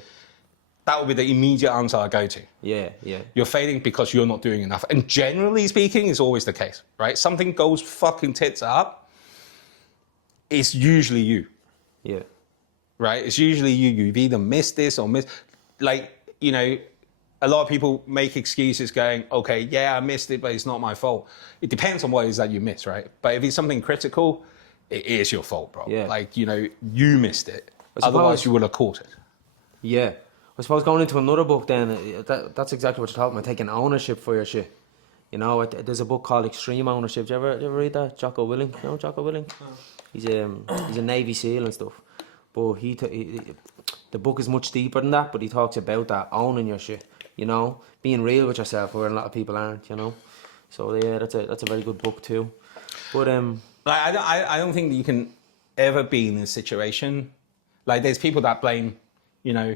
That would be the immediate answer I go to. Yeah, yeah. You're failing because you're not doing enough. And generally speaking, it's always the case, right? Something goes fucking tits up. it's usually you. Yeah. Right? It's usually you. You've either missed this or missed... Like, you know, a lot of people make excuses going, okay, yeah, I missed it, but it's not my fault. It depends on what it is that you miss, right? But if it's something critical, it is your fault, bro. Yeah. Like, you know, you missed it. Otherwise, you would have caught it. Yeah. I suppose going into another book then, that's exactly what you're talking about, taking ownership for your shit. You know, there's a book called Extreme Ownership. Did you ever read that? Jocko Willink? You know Jocko Willink? No. He's a Navy SEAL and stuff. But the book is much deeper than that, but he talks about that, owning your shit. You know, being real with yourself, where a lot of people aren't. You know, so yeah, that's a very good book too. But like, I don't think that you can ever be in a situation like there's people that blame, you know,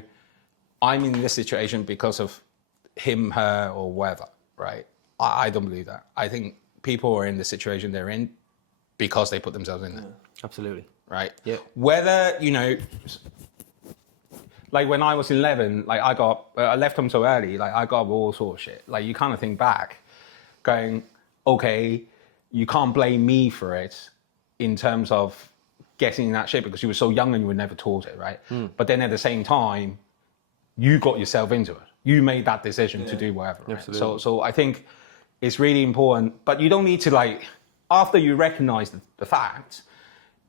I'm in this situation because of him, her, or whatever, right? I don't believe that. I think people are in the situation they're in because they put themselves in there. Yeah, absolutely. Right? Yeah. Whether, you know, like when I was 11, like I left home so early, like I got all sorts of shit. Like you kind of think back going, okay, you can't blame me for it in terms of getting that shit because you were so young and you were never taught it, right? But then at the same time, you got yourself into it. You made that decision to do whatever. Right? So I think it's really important, but you don't need to like, after you recognize the fact,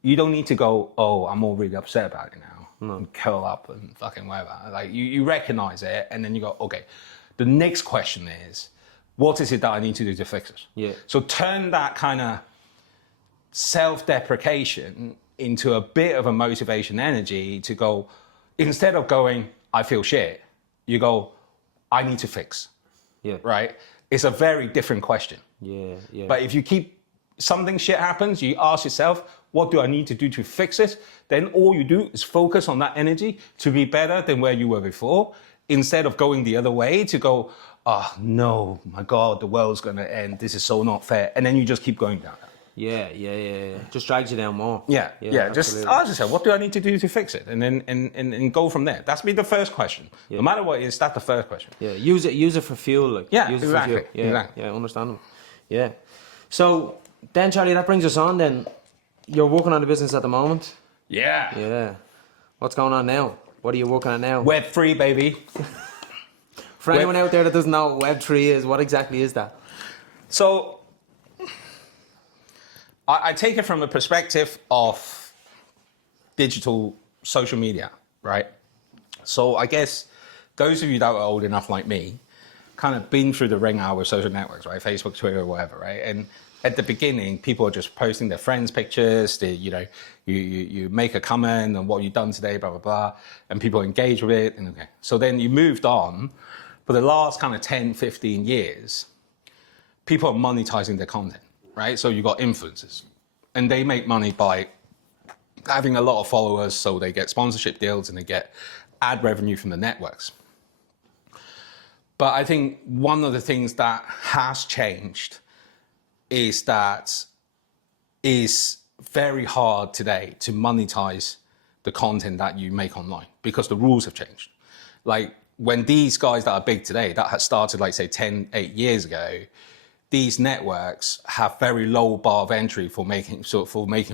you don't need to go, oh, I'm all really upset about it now. And curl up and fucking whatever. Like you recognize it and then you go, okay, the next question is, what is it that I need to do to fix it? Yeah. So turn that kind of self-deprecation into a bit of a motivation energy to go, instead of going, I feel shit, you go, I need to fix. Yeah. Right? It's a very different question. Yeah, yeah. But if you keep, something shit happens, you ask yourself, what do I need to do to fix it? Then all you do is focus on that energy to be better than where you were before, instead of going the other way to go, oh no, my God, the world's gonna end. This is so not fair. And then you just keep going down. Yeah. Just drags you down more. Yeah. Just ask yourself, what do I need to do to fix it? And then and go from there. That's be the first question. Yeah. No matter what it is, that's the first question. Yeah. Use it for fuel. Like. Yeah, use exactly. It for fuel. Yeah. Exactly. Yeah. Understandable. Yeah. So then, Charlie, that brings us on. Then you're working on the business at the moment. Yeah. Yeah. What's going on now? What are you working on now? Web3, baby. For anyone out there that doesn't know what Web3 is, what exactly is that? So I take it from a perspective of digital social media, right? So I guess those of you that are old enough like me, kind of been through the ring hour with social networks, right? Facebook, Twitter, whatever, right? And at the beginning, people are just posting their friends' pictures. You make a comment on what you've done today, blah, blah, blah, and people engage with it. And okay. So then you moved on. For the last kind of 10, 15 years, people are monetizing their content, right? So you've got influencers, and they make money by having a lot of followers, so they get sponsorship deals and they get ad revenue from the networks. But I think one of the things that has changed is that it's very hard today to monetize the content that you make online because the rules have changed. Like when these guys that are big today, that had started like say 10, 8 years ago, these networks have very low bar of entry for making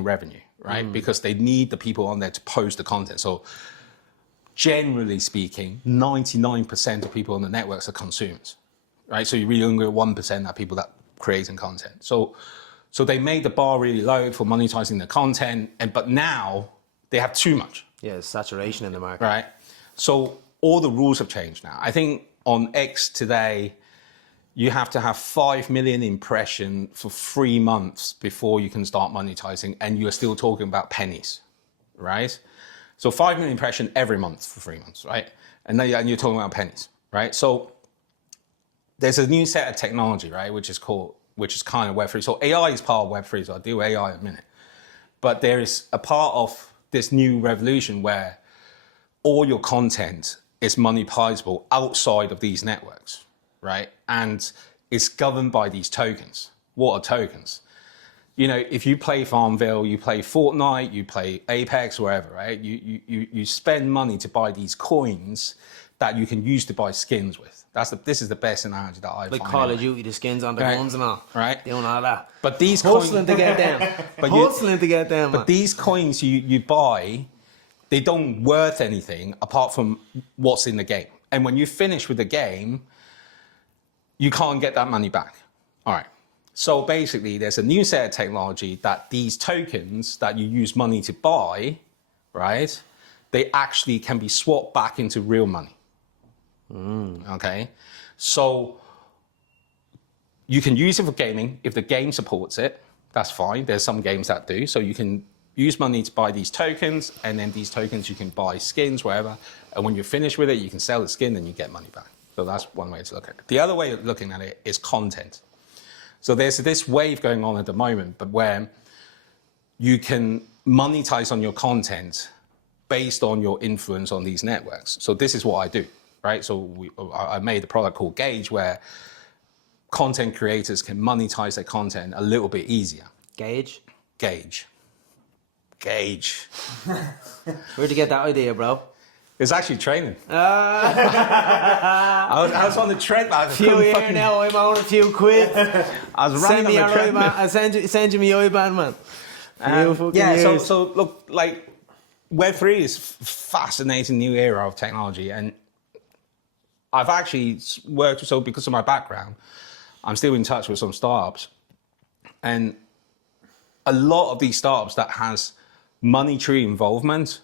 revenue, right? Because they need the people on there to post the content. So generally speaking, 99% of people on the networks are consumers, right? So you really only get 1% are people that creating content. So they made the bar really low for monetizing the content, but now they have too much. Yeah, there's saturation in the market. Right. So all the rules have changed now. I think on X today, you have to have 5 million impressions for 3 months before you can start monetizing, and you're still talking about pennies, right? So 5 million impressions every month for 3 months, right? And you're talking about pennies, right? So there's a new set of technology, right, which is kind of Web3. So AI is part of Web3, so I'll do AI in a minute. But there is a part of this new revolution where all your content is monetizable outside of these networks, right? And it's governed by these tokens. What are tokens? You know, if you play Farmville, you play Fortnite, you play Apex, wherever, right? You spend money to buy these coins that you can use to buy skins with. This is the best analogy that I've like Call of Duty, the skins on the guns and all. Right. Doing all that. But these hustling to get them. Hustling to get them. But these coins you buy, they don't worth anything apart from what's in the game. And when you finish with the game, you can't get that money back. All right. So basically, there's a new set of technology that these tokens that you use money to buy, right, they actually can be swapped back into real money. Okay, so you can use it for gaming if the game supports it. That's fine. There's some games that do. So you can use money to buy these tokens, and then these tokens you can buy skins, wherever. And when you're finished with it, you can sell the skin and you get money back. So that's one way to look at it. The other way of looking at it is content. So there's this wave going on at the moment, but where you can monetize on your content based on your influence on these networks. So this is what I do. Right, so I made a product called Gauge where content creators can monetize their content a little bit easier. Gauge. Where'd you get that idea, bro? It's actually training. I was on the treadmill. Now I'm on a few quid. I was running on the treadmill. I'll send you my IBAN, man. So look, like Web3 is a fascinating new era of technology, and I've actually worked, so because of my background, I'm still in touch with some startups. And a lot of these startups that has money tree involvement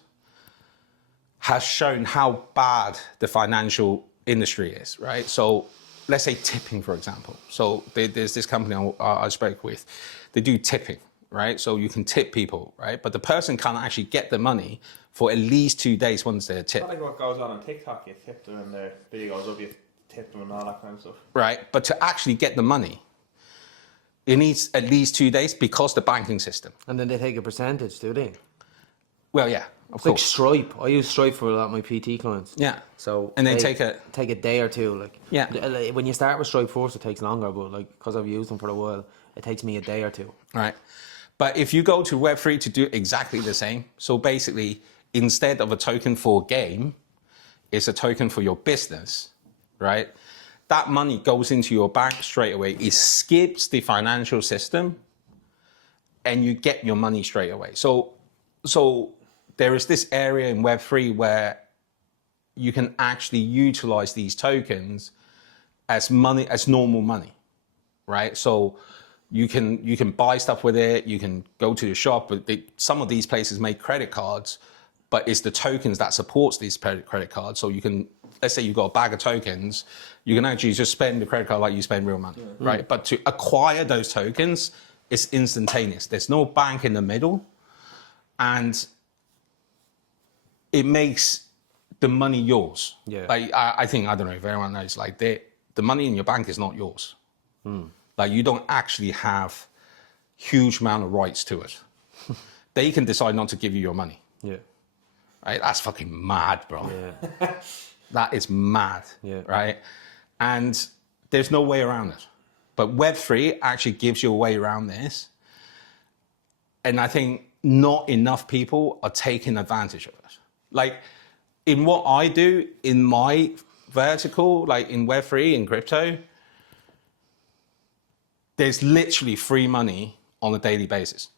has shown how bad the financial industry is, right? So let's say tipping, for example. So there's this company I spoke with. They do tipping, right? So you can tip people, right? But the person can't actually get the money for at least 2 days once they're tipped. It's not like what goes on TikTok. You tip them and their video goes up, you tip them and all that kind of stuff. Right, but to actually get the money, it needs at least 2 days because the banking system. And then they take a percentage, do they? Well, yeah, of it's course. Like Stripe. I use Stripe for a lot of my PT clients. Yeah. So and they take a day or two. Like yeah. When you start with Stripe first, it takes longer, but like because I've used them for a while, it takes me a day or two. Right. But if you go to Web3 to do exactly the same, so basically instead of a token for a game, it's a token for your business, right? That money goes into your bank straight away. It skips the financial system and you get your money straight away. So there is this area in Web3 where you can actually utilize these tokens as money, as normal money, right? So you can buy stuff with it. You can go to the shop. But some of these places make credit cards, but it's the tokens that supports these credit cards. So you can, let's say you've got a bag of tokens, you can actually just spend the credit card like you spend real money, right? But to acquire those tokens, it's instantaneous. There's no bank in the middle, and it makes the money yours. Yeah. Like I think, I don't know if everyone knows, like the money in your bank is not yours. Like you don't actually have huge amount of rights to it. They can decide not to give you your money. Yeah. Right? That's fucking mad, bro. Yeah. That is mad. Yeah. Right? And there's no way around it. But Web3 actually gives you a way around this. And I think not enough people are taking advantage of it. Like in what I do in my vertical, like in Web3, in crypto, there's literally free money on a daily basis.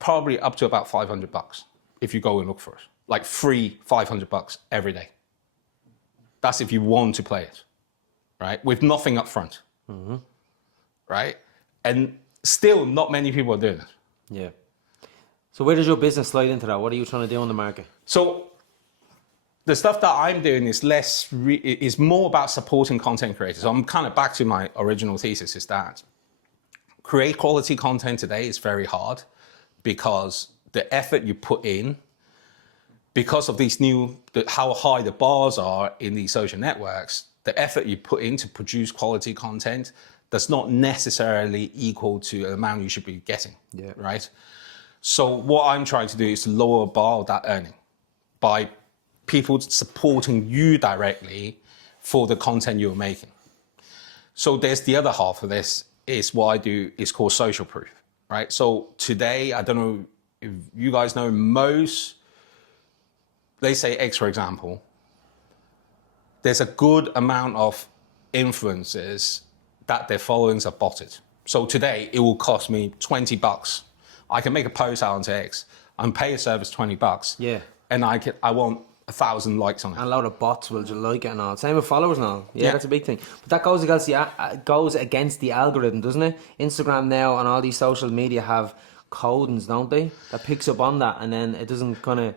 Probably up to about $500 if you go and look for it. Like free $500 every day. That's if you want to play it, right? With nothing up front, right? And still not many people are doing it. Yeah. So where does your business slide into that? What are you trying to do on the market? So the stuff that I'm doing is is more about supporting content creators. So I'm kind of back to my original thesis, is that create quality content today is very hard because the effort you put in, because of these how high the bars are in these social networks, the effort you put in to produce quality content does not necessarily equal to the amount you should be getting, right? So what I'm trying to do is to lower the bar of that earning by people supporting you directly for the content you're making. So there's the other half of this, is what I do is called social proof, right? So today, I don't know if you guys know, most, they say X, for example, there's a good amount of influencers that their followings are botted. So today it will cost me $20. I can make a post out onto X and pay a service $20. Yeah. And I want 1,000 likes on it. And a lot of bots will just like it and all. Same with followers and all. Yeah, that's a big thing. But that goes against the algorithm, doesn't it? Instagram now and all these social media have codings, don't they? That picks up on that, and then it doesn't kind of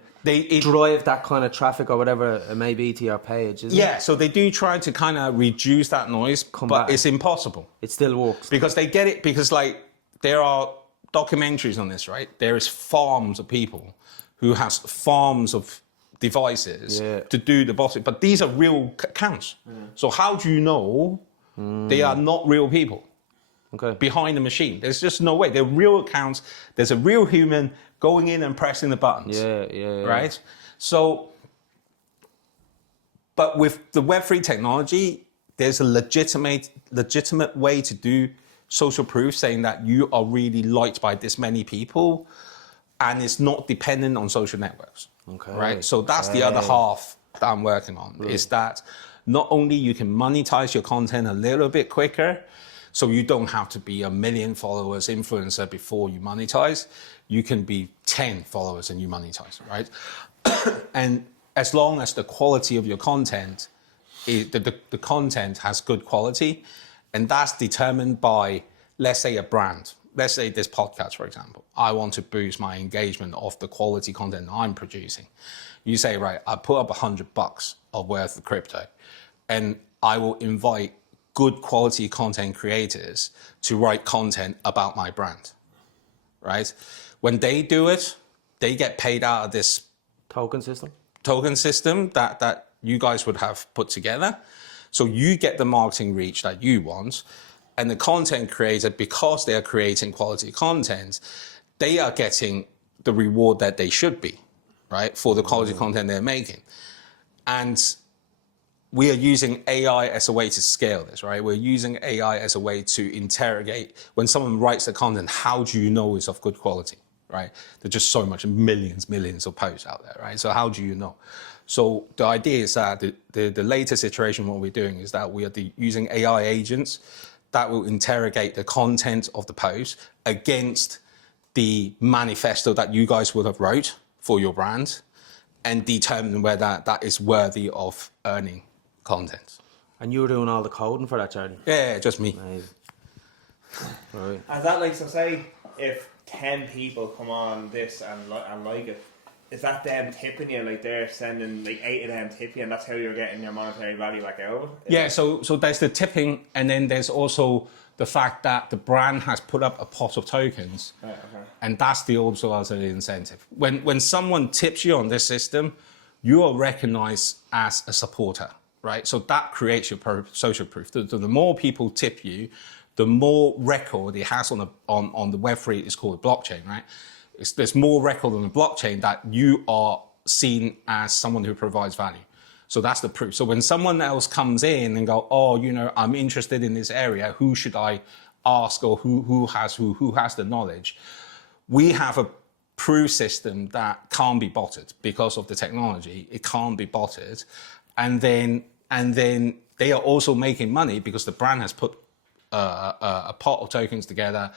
drive that kind of traffic or whatever it may be to your page, isn't it? Yeah, so they do try to kind of reduce that noise, but it's impossible. It still works. Because they get it, because like there are documentaries on this, right? There is farms of people who has farms of devices to do the botting, but these are real accounts. So how do you know they are not real people behind the machine? There's just no way. They're real accounts. There's a real human going in and pressing the buttons. Right? So, but with the Web3 technology, there's a legitimate way to do social proof, saying that you are really liked by this many people, and it's not dependent on social networks. Right? So that's the other half that I'm working on, is that not only you can monetize your content a little bit quicker, so you don't have to be a 1 million followers influencer before you monetize. You can be 10 followers and you monetize, right? And as long as the quality of your content, the content has good quality, and that's determined by, let's say, a brand. Let's say this podcast, for example. I want to boost my engagement of the quality content I'm producing. You say, right, I put up $100 of worth of crypto, and I will invite good quality content creators to write content about my brand, right? When they do it, they get paid out of this token system that you guys would have put together. So you get the marketing reach that you want. And the content creator, because they are creating quality content, they are getting the reward that they should be, right? For the quality content they're making. And we are using AI as a way to scale this, right? We're using AI as a way to interrogate. When someone writes the content, how do you know it's of good quality, right? There's just so much, millions of posts out there, right? So how do you know? So the idea is that the latest iteration, what we're doing is that we are using AI agents that will interrogate the content of the post against the manifesto that you guys would have wrote for your brand, and determine whether that is worthy of earning content. And you were doing all the coding for that, Charlie? Yeah, just me. Amazing. Right. And that, like, so say if 10 people come on this and like it, is that them tipping you? Like they're sending like 8 of them tip you, and that's how you're getting your monetary value back out? Yeah, so there's the tipping, and then there's also the fact that the brand has put up a pot of tokens, and that's the also as an incentive. When someone tips you on this system, you are recognized as a supporter, right? So that creates your social proof. The more people tip you, the more record it has on the Web3. It's called a blockchain, right? There's more record on the blockchain that you are seen as someone who provides value. So that's the proof. So when someone else comes in and go, oh, you know, I'm interested in this area, who should I ask, or who has the knowledge? We have a proof system that can't be botted because of the technology. It can't be botted. And then they are also making money because the brand has put a pot of tokens together.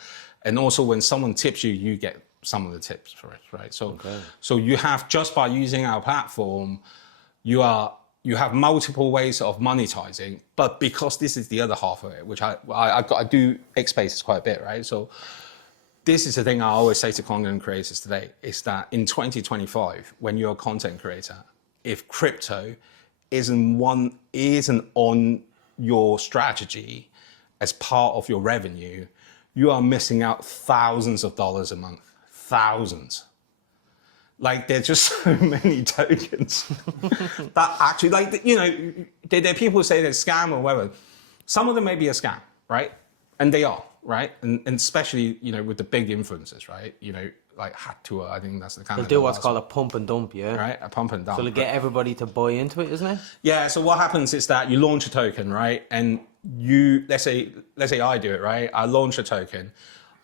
And also when someone tips you, you get some of the tips for it, right? So you have, just by using our platform, you have multiple ways of monetizing, but because this is the other half of it, which I do X Spaces quite a bit, right? So this is the thing I always say to content creators today, is that in 2025, when you're a content creator, if crypto isn't on your strategy as part of your revenue, you are missing out thousands of dollars a month. Thousands. Like, there's just so many tokens that actually, like, you know, there are people who say they're scam or whatever. Some of them may be a scam, right? And they are, right? And especially, you know, with the big influencers, right? You know, like Hat Tour, I think that's the kind They'll of... do what's called a pump and dump, yeah? Right, a pump and dump. So to get everybody to buy into it, isn't it? Yeah, so what happens is that you launch a token, right? And you, let's say I do it, right? I launch a token.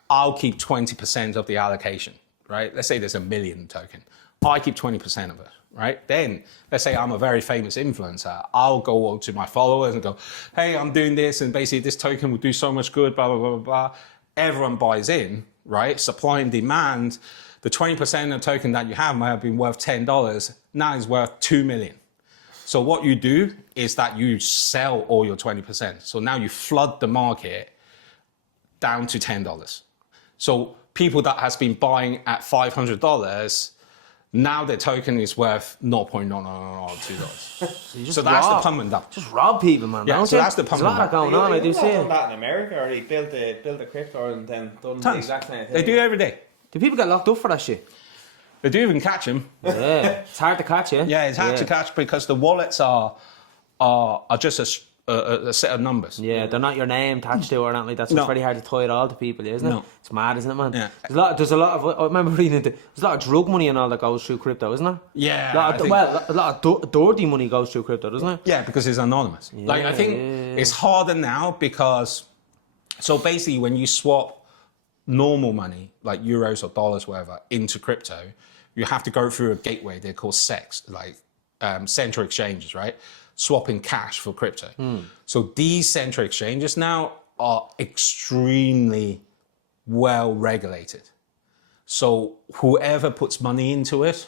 I'll keep 20% of the allocation, right? Let's say there's 1 million token. I keep 20% of it, right? Then let's say I'm a very famous influencer. I'll go to my followers and go, hey, I'm doing this, and basically this token will do so much good, blah, blah, blah, blah, blah. Everyone buys in, right? Supply and demand. The 20% of token that you have might have been worth $10. Now it's worth 2 million. So what you do is that you sell all your 20%. So now you flood the market down to $10. So people that has been buying at $500, now their token is worth $0.00002. So that's the pump and dump. Just rob people, man. Yeah, don't so you? that's the pump There's a and lot dump. going on. I do see done it. that in America, or they built a crypto and then done the exact same thing. They do every day. Do people get locked up for that shit? They do even catch them. Yeah, it's hard to catch, yeah. Yeah, it's hard to catch because the wallets are just a set of numbers. Yeah, they're not your name attached to or anything like that, so it's very hard to tie it all to people, isn't it? No. It's mad, isn't it, man? Yeah. There's a lot of, I remember reading there's a lot of drug money and all that goes through crypto, isn't it? Yeah. A lot of dirty money goes through crypto, doesn't it? Yeah, because it's anonymous. Yeah, I think it's harder now because, so basically when you swap normal money, like euros or dollars, whatever, into crypto, you have to go through a gateway. They're called SECs, like central exchanges, right? Swapping cash for crypto. So these central exchanges now are extremely well regulated. So whoever puts money into it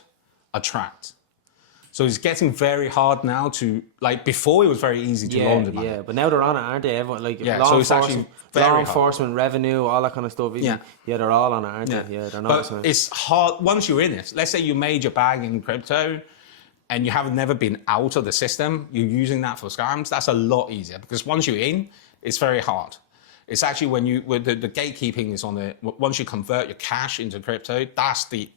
are tracked. So it's getting very hard now to, like before it was very easy to launder money. Yeah, but now they're on it, aren't they? Everyone, like So it's actually law enforcement, revenue, all that kind of stuff. Yeah, they're all on it, aren't they? Yeah, they're not. But it's hard once you're in it. Let's say you made your bag in crypto and you have never been out of the system, you're using that for scams, that's a lot easier because once you're in, it's very hard. It's actually when the gatekeeping is on the, once you convert your cash into crypto, that's the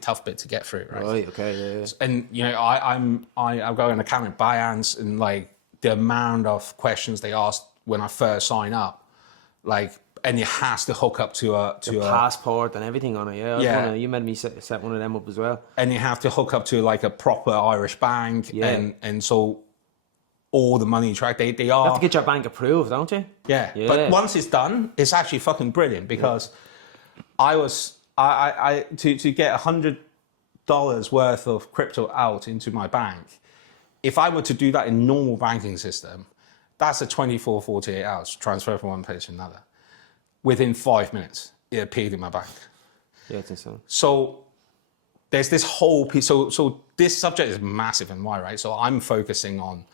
tough bit to get through, right? Right, okay, yeah. And you know, I've got an account at Binance, and like the amount of questions they asked when I first sign up, like, and it has to hook up to a passport and everything on it. Yeah, you made me set one of them up as well. And you have to hook up to like a proper Irish bank, and so all the money track they are. You have to get your bank approved, don't you? Yeah. But once it's done, it's actually fucking brilliant because I to get $100 worth of crypto out into my bank, if I were to do that in normal banking system, that's a 24, 48 hours transfer from one place to another. Within 5 minutes, it appeared in my bank. Yeah, it's insane. So there's this whole piece. So this subject is massive and wide, right? So I'm focusing on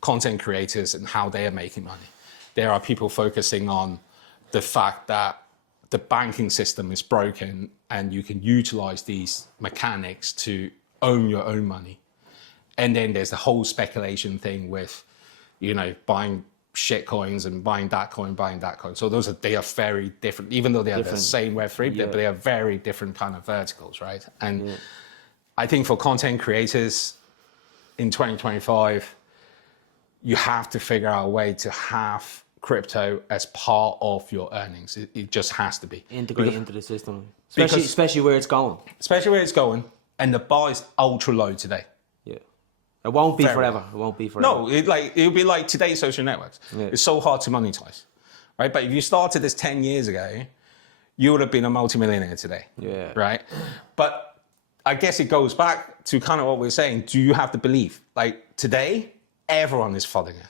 content creators and how they are making money. There are people focusing on the fact that the banking system is broken and you can utilize these mechanics to own your own money. And then there's the whole speculation thing with, you know, buying shit coins and buying that coin. So they are very different, even though they are the same Web3, but they are very different kind of verticals, right? And I think for content creators in 2025, you have to figure out a way to have crypto as part of your earnings. It just has to be. Integrate into the system. Especially where it's going. Especially where it's going. And the bar is ultra low today. Yeah. It won't be forever. It won't be forever. No, it'll be like today's social networks. Yeah. It's so hard to monetize. Right? But if you started this 10 years ago, you would have been a multimillionaire today. Yeah. Right? But I guess it goes back to kind of what we're saying. Do you have the belief? Like today, everyone is flooding it.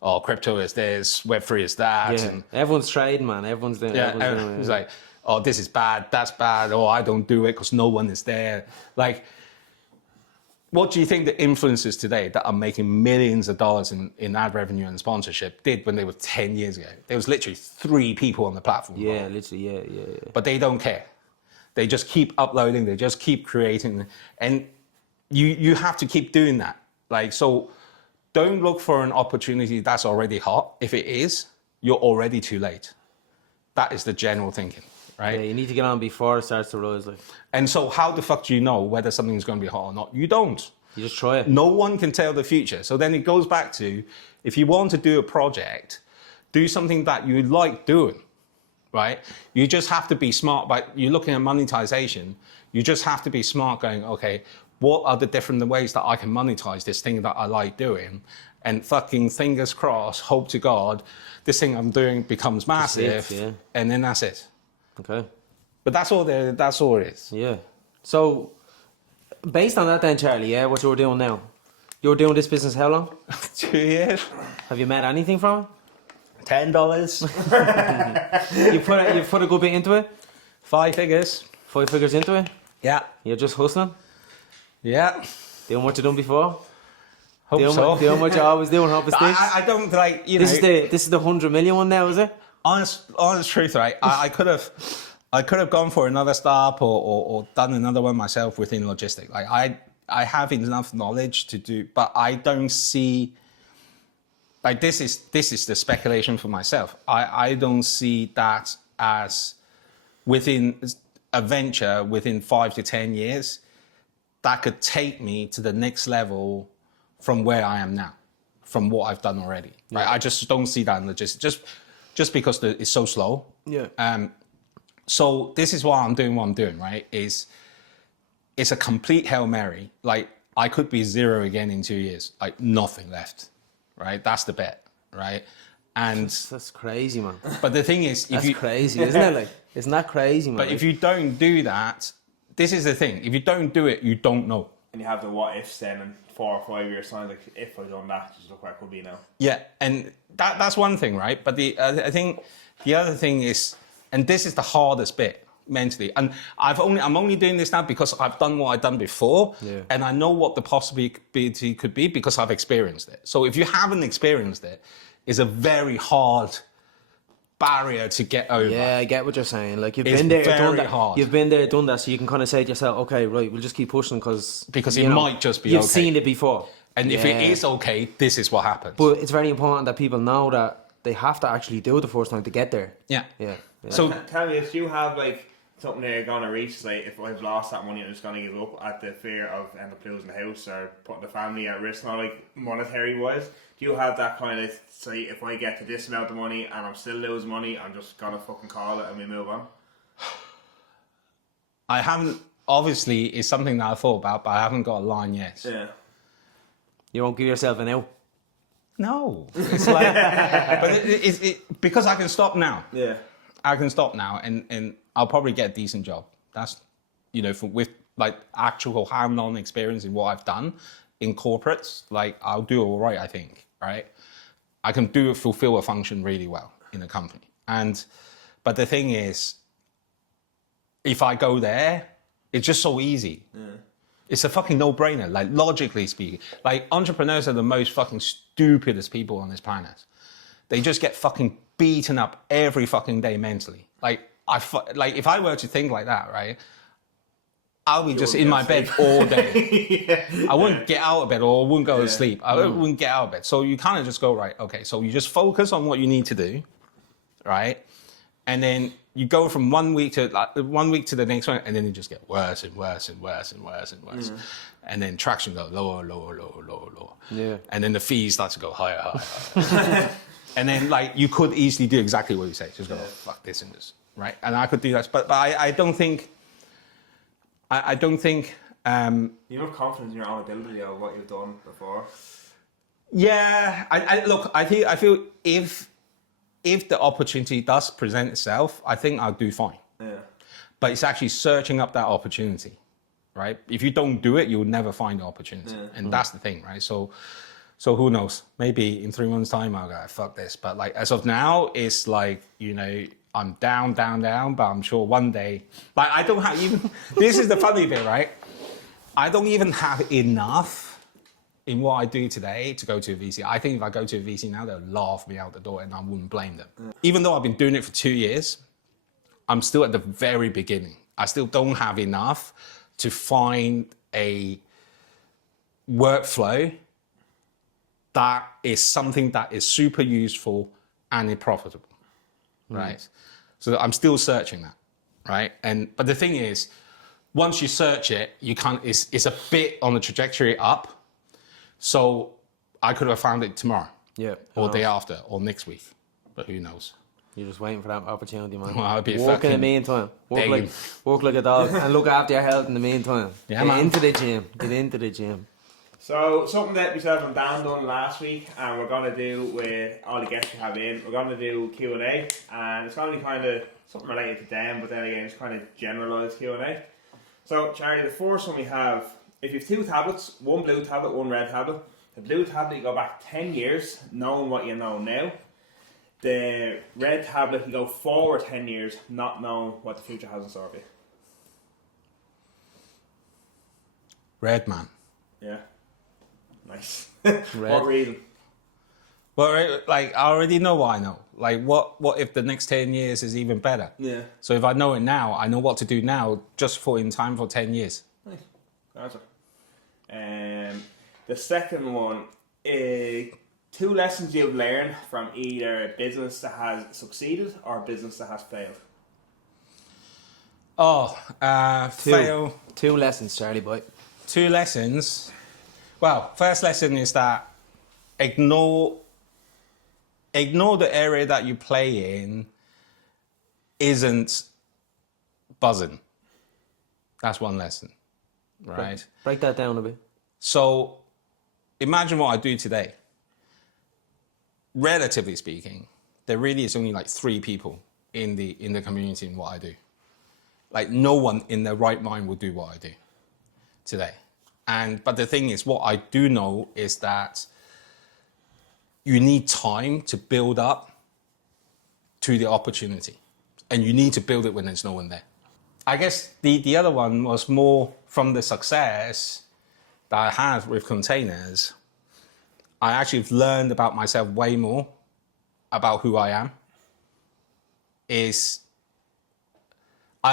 Oh, crypto is this, Web3 is that. Yeah. And everyone's trading, man. Everyone's doing it. It's like, oh, this is bad, that's bad. Oh, I don't do it because no one is there. Like, what do you think the influencers today that are making millions of dollars in ad revenue and sponsorship did when they were 10 years ago? There was literally 3 people on the platform. Yeah, literally, yeah. But they don't care. They just keep uploading, they just keep creating. And you have to keep doing that. Like, so don't look for an opportunity that's already hot. If it is, you're already too late. That is the general thinking, right? Yeah, you need to get on before it starts to rise. Like. And so how the fuck do you know whether something's going to be hot or not? You don't. You just try it. No one can tell the future. So then it goes back to, if you want to do a project, do something that you like doing, right? You just have to be smart. But you're looking at monetization. You just have to be smart going, okay, what are the different ways that I can monetize this thing that I like doing? And fucking fingers crossed, hope to God, this thing I'm doing becomes massive, and then that's it. Okay. But that's all it is. Yeah. So Based on that then, Charlie, yeah, what you're doing now? You were doing this business how long? 2 years. Have you made anything from it? $10. You put a good bit into it? 5 figures. 5 figures into it? Yeah. You're just hustling? Yeah. Doing what you done before? Hope Doing what you always do and hope it sticks? I don't like, you know. This is the 100 million one now, is it? Honest truth, right? I could have gone for another startup or done another one myself within logistics. Like I have enough knowledge to do, but I don't see. Like this is the speculation for myself. I don't see that as within a venture within 5 to 10 years that could take me to the next level from where I am now, from what I've done already. Right? I just don't see that in logistics. Just because it's so slow. Yeah. So this is why I'm doing what I'm doing, right? It's a complete Hail Mary. Like I could be zero again in 2 years, like nothing left, right? That's the bet, right? And that's crazy, man. But the thing is, that's crazy, isn't it? Like, isn't that crazy, man? But if you don't do that, this is the thing. If you don't do it, you don't know. And you have the what ifs then in 4 or 5 years time, like if I'd done that, just look where I could be now. Yeah, and that's one thing, right? But I think the other thing is, and this is the hardest bit mentally, and I'm only doing this now because I've done what I've done before, and I know what the possibility could be because I've experienced it. So if you haven't experienced it, it's a very hard barrier to get over. Yeah, I get what you're saying. Like you've been there, done that. Hard. You've been there, done that, so you can kind of say to yourself, "Okay, right, we'll just keep pushing because it might just be. You've seen it before, and if it is okay, this is what happens. But it's very important that people know that they have to actually do it the first time to get there. Yeah. So tell me, if you have like something that you're gonna reach, like if I've lost that money, I'm just gonna give up at the fear of end up losing the house or putting the family at risk, not like monetary wise. Do you have that kind of, say, if I get to this amount of money and I'm still losing money, I'm just gonna fucking call it and we move on? I haven't. Obviously, it's something that I thought about, but I haven't got a line yet. Yeah. You won't give yourself an out. No, it's like, but it because I can stop now. Yeah. I can stop now, and I'll probably get a decent job. That's, with like actual hand-on experience in what I've done in corporates, like I'll do all right, I think, right? I can fulfill a function really well in a company. But the thing is, if I go there, it's just so easy. Yeah. It's a fucking no-brainer, like logically speaking. Like entrepreneurs are the most fucking stupidest people on this planet. They just get fucking beaten up every fucking day mentally. Like if I were to think like that, right? I'll be just in my bed all day. I wouldn't get out of bed or wouldn't go to sleep. I wouldn't get out of bed. So you kind of just go, right, okay, so you just focus on what you need to do, right? And then you go from 1 week to the next one, and then you just get worse and worse and worse and worse and worse. And then traction go lower, lower, lower, lower, lower. Yeah. And then the fees start to go higher, higher, higher. And then you could easily do exactly what you say. Just go, fuck this and this, right? And I could do that, but I don't think. I don't think. You have confidence in your own ability of what you've done before. Yeah, I feel if the opportunity does present itself, I think I'll do fine. Yeah. But it's actually searching up that opportunity, right? If you don't do it, you'll never find the opportunity, and that's the thing, right? So who knows? Maybe in 3 months' time, I'll go, fuck this. But as of now, it's I'm down, but I'm sure one day, I don't have even, this is the funny bit, right? I don't even have enough in what I do today to go to a VC. I think if I go to a VC now, they'll laugh me out the door and I wouldn't blame them. Even though I've been doing it for 2 years, I'm still at the very beginning. I still don't have enough to find a workflow that is something that is super useful and profitable, right? So I'm still searching that, right? But the thing is, once you search it, it's a bit on the trajectory up. So I could have found it tomorrow, or day after, or next week, but who knows? You're just waiting for that opportunity, man. Well, I'll be work in the meantime. Work like a dog and look after your health in the meantime. Yeah, Get into the gym. So something that myself and Dan done last week, and we're gonna do with all the guests we have in. We're gonna do Q&A, and it's gonna be kind of something related to them, but then again, it's kind of generalised Q&A. So Charlie, the first one we have if you have two tablets, one blue tablet, one red tablet, the blue tablet you go back 10 years knowing what you know now. The red tablet you go forward 10 years not knowing what the future has in store for you. Red, man. Yeah. Nice. Red. What reason? Well, like, I already know what I know. Like, what if the next 10 years is even better? Yeah. So if I know it now, I know what to do now just for in time for 10 years. Nice. Answer. The second one is 2 lessons you've learned from either business that has succeeded or business that has failed. Fail. 2 lessons, Charlie boy. 2 lessons. Well, first lesson is that ignore the area that you play in isn't buzzing. That's one lesson, right? Break that down a bit. So imagine what I do today. Relatively speaking, there really is only like 3 people in the community in what I do. Like no one in their right mind will do what I do today. But the thing is, what I do know is that you need time to build up to the opportunity. And you need to build it when there's no one there. I guess the other one was more from the success that I had with containers. I actually learned about myself way more, about who I am. I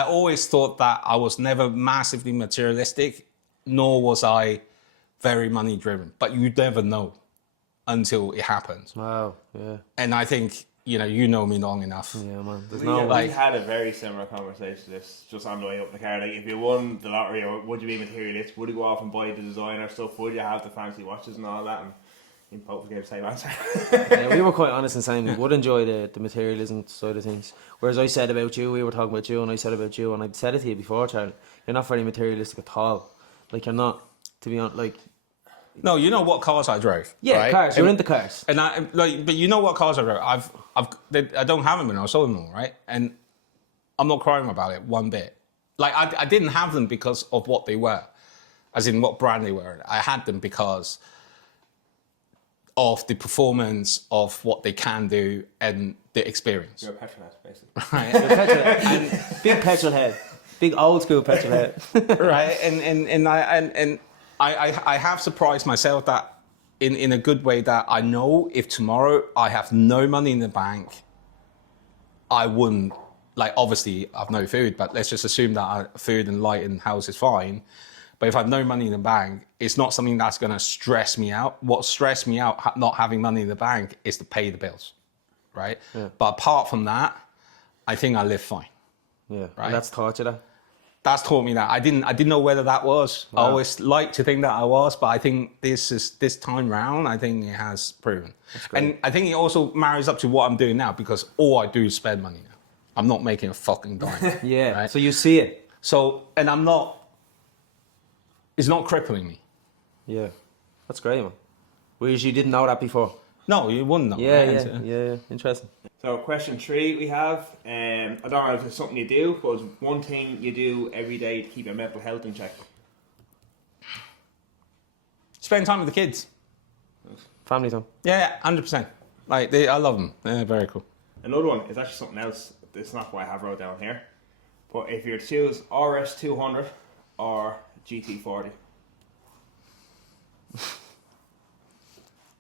always thought that I was never massively materialistic, nor was I very money driven. But you never know until it happens. Wow, yeah. And I think, you know me long enough. Yeah, man. We had a very similar conversation this just on the way up in the car. Like, if you won the lottery, or would you be materialist? Would you go off and buy the designer stuff? Would you have the fancy watches and all that? And you both gave the same answer. Yeah, we were quite honest in saying we would enjoy the materialism side of things. Whereas I said about you, we were talking about you, and I said about you, and I'd said it to you before, Charlie. You're not very materialistic at all. Like, you're not, to be honest, like... No, you know what cars I drove. Yeah, right? cars. You're into cars. And but you know what cars I drove. I don't have them anymore. I sold them all, right? And I'm not crying about it one bit. Like I didn't have them because of what they were, as in what brand they were. I had them because of the performance of what they can do and the experience. You're a petrolhead, basically. Right. You're a petrolhead. And big petrol head. Big old school petrol head. Right. And I have surprised myself that in a good way that I know if tomorrow I have no money in the bank, I wouldn't, like, obviously I've no food, but let's just assume that food and light and house is fine. But if I have no money in the bank, it's not something that's going to stress me out. What stressed me out, not having money in the bank, is to pay the bills, right? Yeah. But apart from that, I think I live fine. Yeah, right? And that's taught you that? That's taught me that. I didn't know whether that was. Wow. I always like to think that I was, but I think this time round, I think it has proven. And I think it also marries up to what I'm doing now, because all I do is spend money now. I'm not making a fucking dime. Yeah, right? So you see it. So, and it's not crippling me. Yeah, that's great, man. Whereas you didn't know that before. No, you wouldn't know. Yeah, interesting. So question 3 we have, I don't know if it's something you do, but one thing you do every day to keep your mental health in check. Spend time with the kids. Family time. Yeah, 100%. Like, I love them. They're very cool. Another one is actually something else. It's not what I have wrote down here. But if you were to choose RS200 or GT40.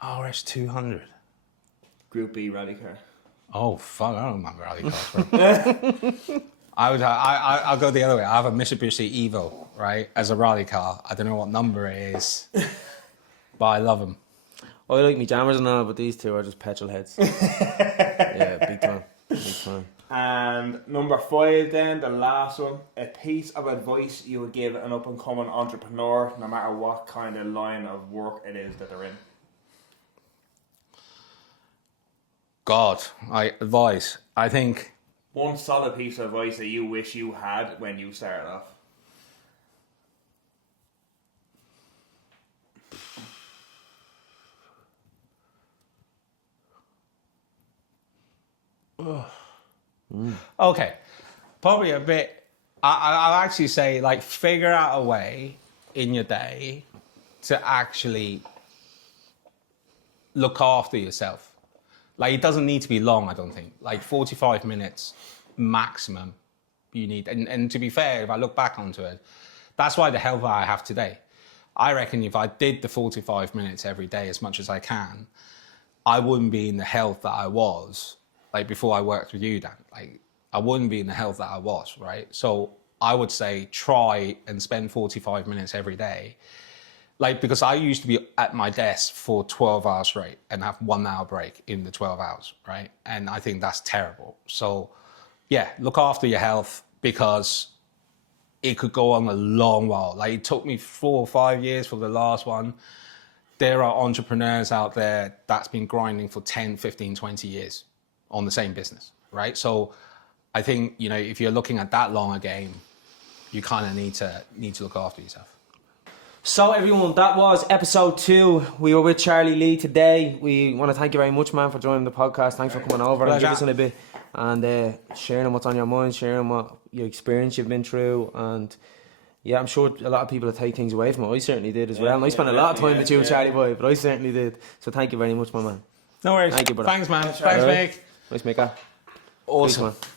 RS200. Group B rally car. Oh, fuck, I don't remember rally cars, bro. I'll go the other way. I have a Mitsubishi Evo, right, as a rally car. I don't know what number it is, but I love them. Oh, I like me jammers and all, but these two are just petrol heads. Yeah, big time. Big time. And number 5 then, the last one, a piece of advice you would give an up-and-coming entrepreneur, no matter what kind of line of work it is that they're in. God, advice. I think... One solid piece of advice that you wish you had when you started off. Okay, probably a bit. I'll actually say, like, figure out a way in your day to actually look after yourself. Like, it doesn't need to be long, I don't think. Like 45 minutes maximum you need. And to be fair, if I look back onto it, that's why the health that I have today. I reckon if I did the 45 minutes every day as much as I can, I wouldn't be in the health that I was, like before I worked with you, Dan. Like, I wouldn't be in the health that I was, right? So I would say try and spend 45 minutes every day. Like, because I used to be at my desk for 12 hours straight and have 1 hour break in the 12 hours, right? And I think that's terrible. So yeah, look after your health, because it could go on a long while. Like, it took me 4 or 5 years for the last one. There are entrepreneurs out there that's been grinding for 10, 15, 20 years on the same business, right? So I think, you know, if you're looking at that long a game, you kind of need to look after yourself. So everyone, that was episode 2. We were with Charlie Lee today. We want to thank you very much, man, for joining the podcast. Thanks for coming over and giving us a bit and sharing what's on your mind, sharing what your experience you've been through. And yeah, I'm sure a lot of people will take things away from it. I certainly did as well. And I spent a lot of time with you, Charlie boy, but I certainly did. So thank you very much, my man. No worries. Thank you, brother. Thanks, man. Thanks, Mick. Nice, Mika. Awesome. Peace, man.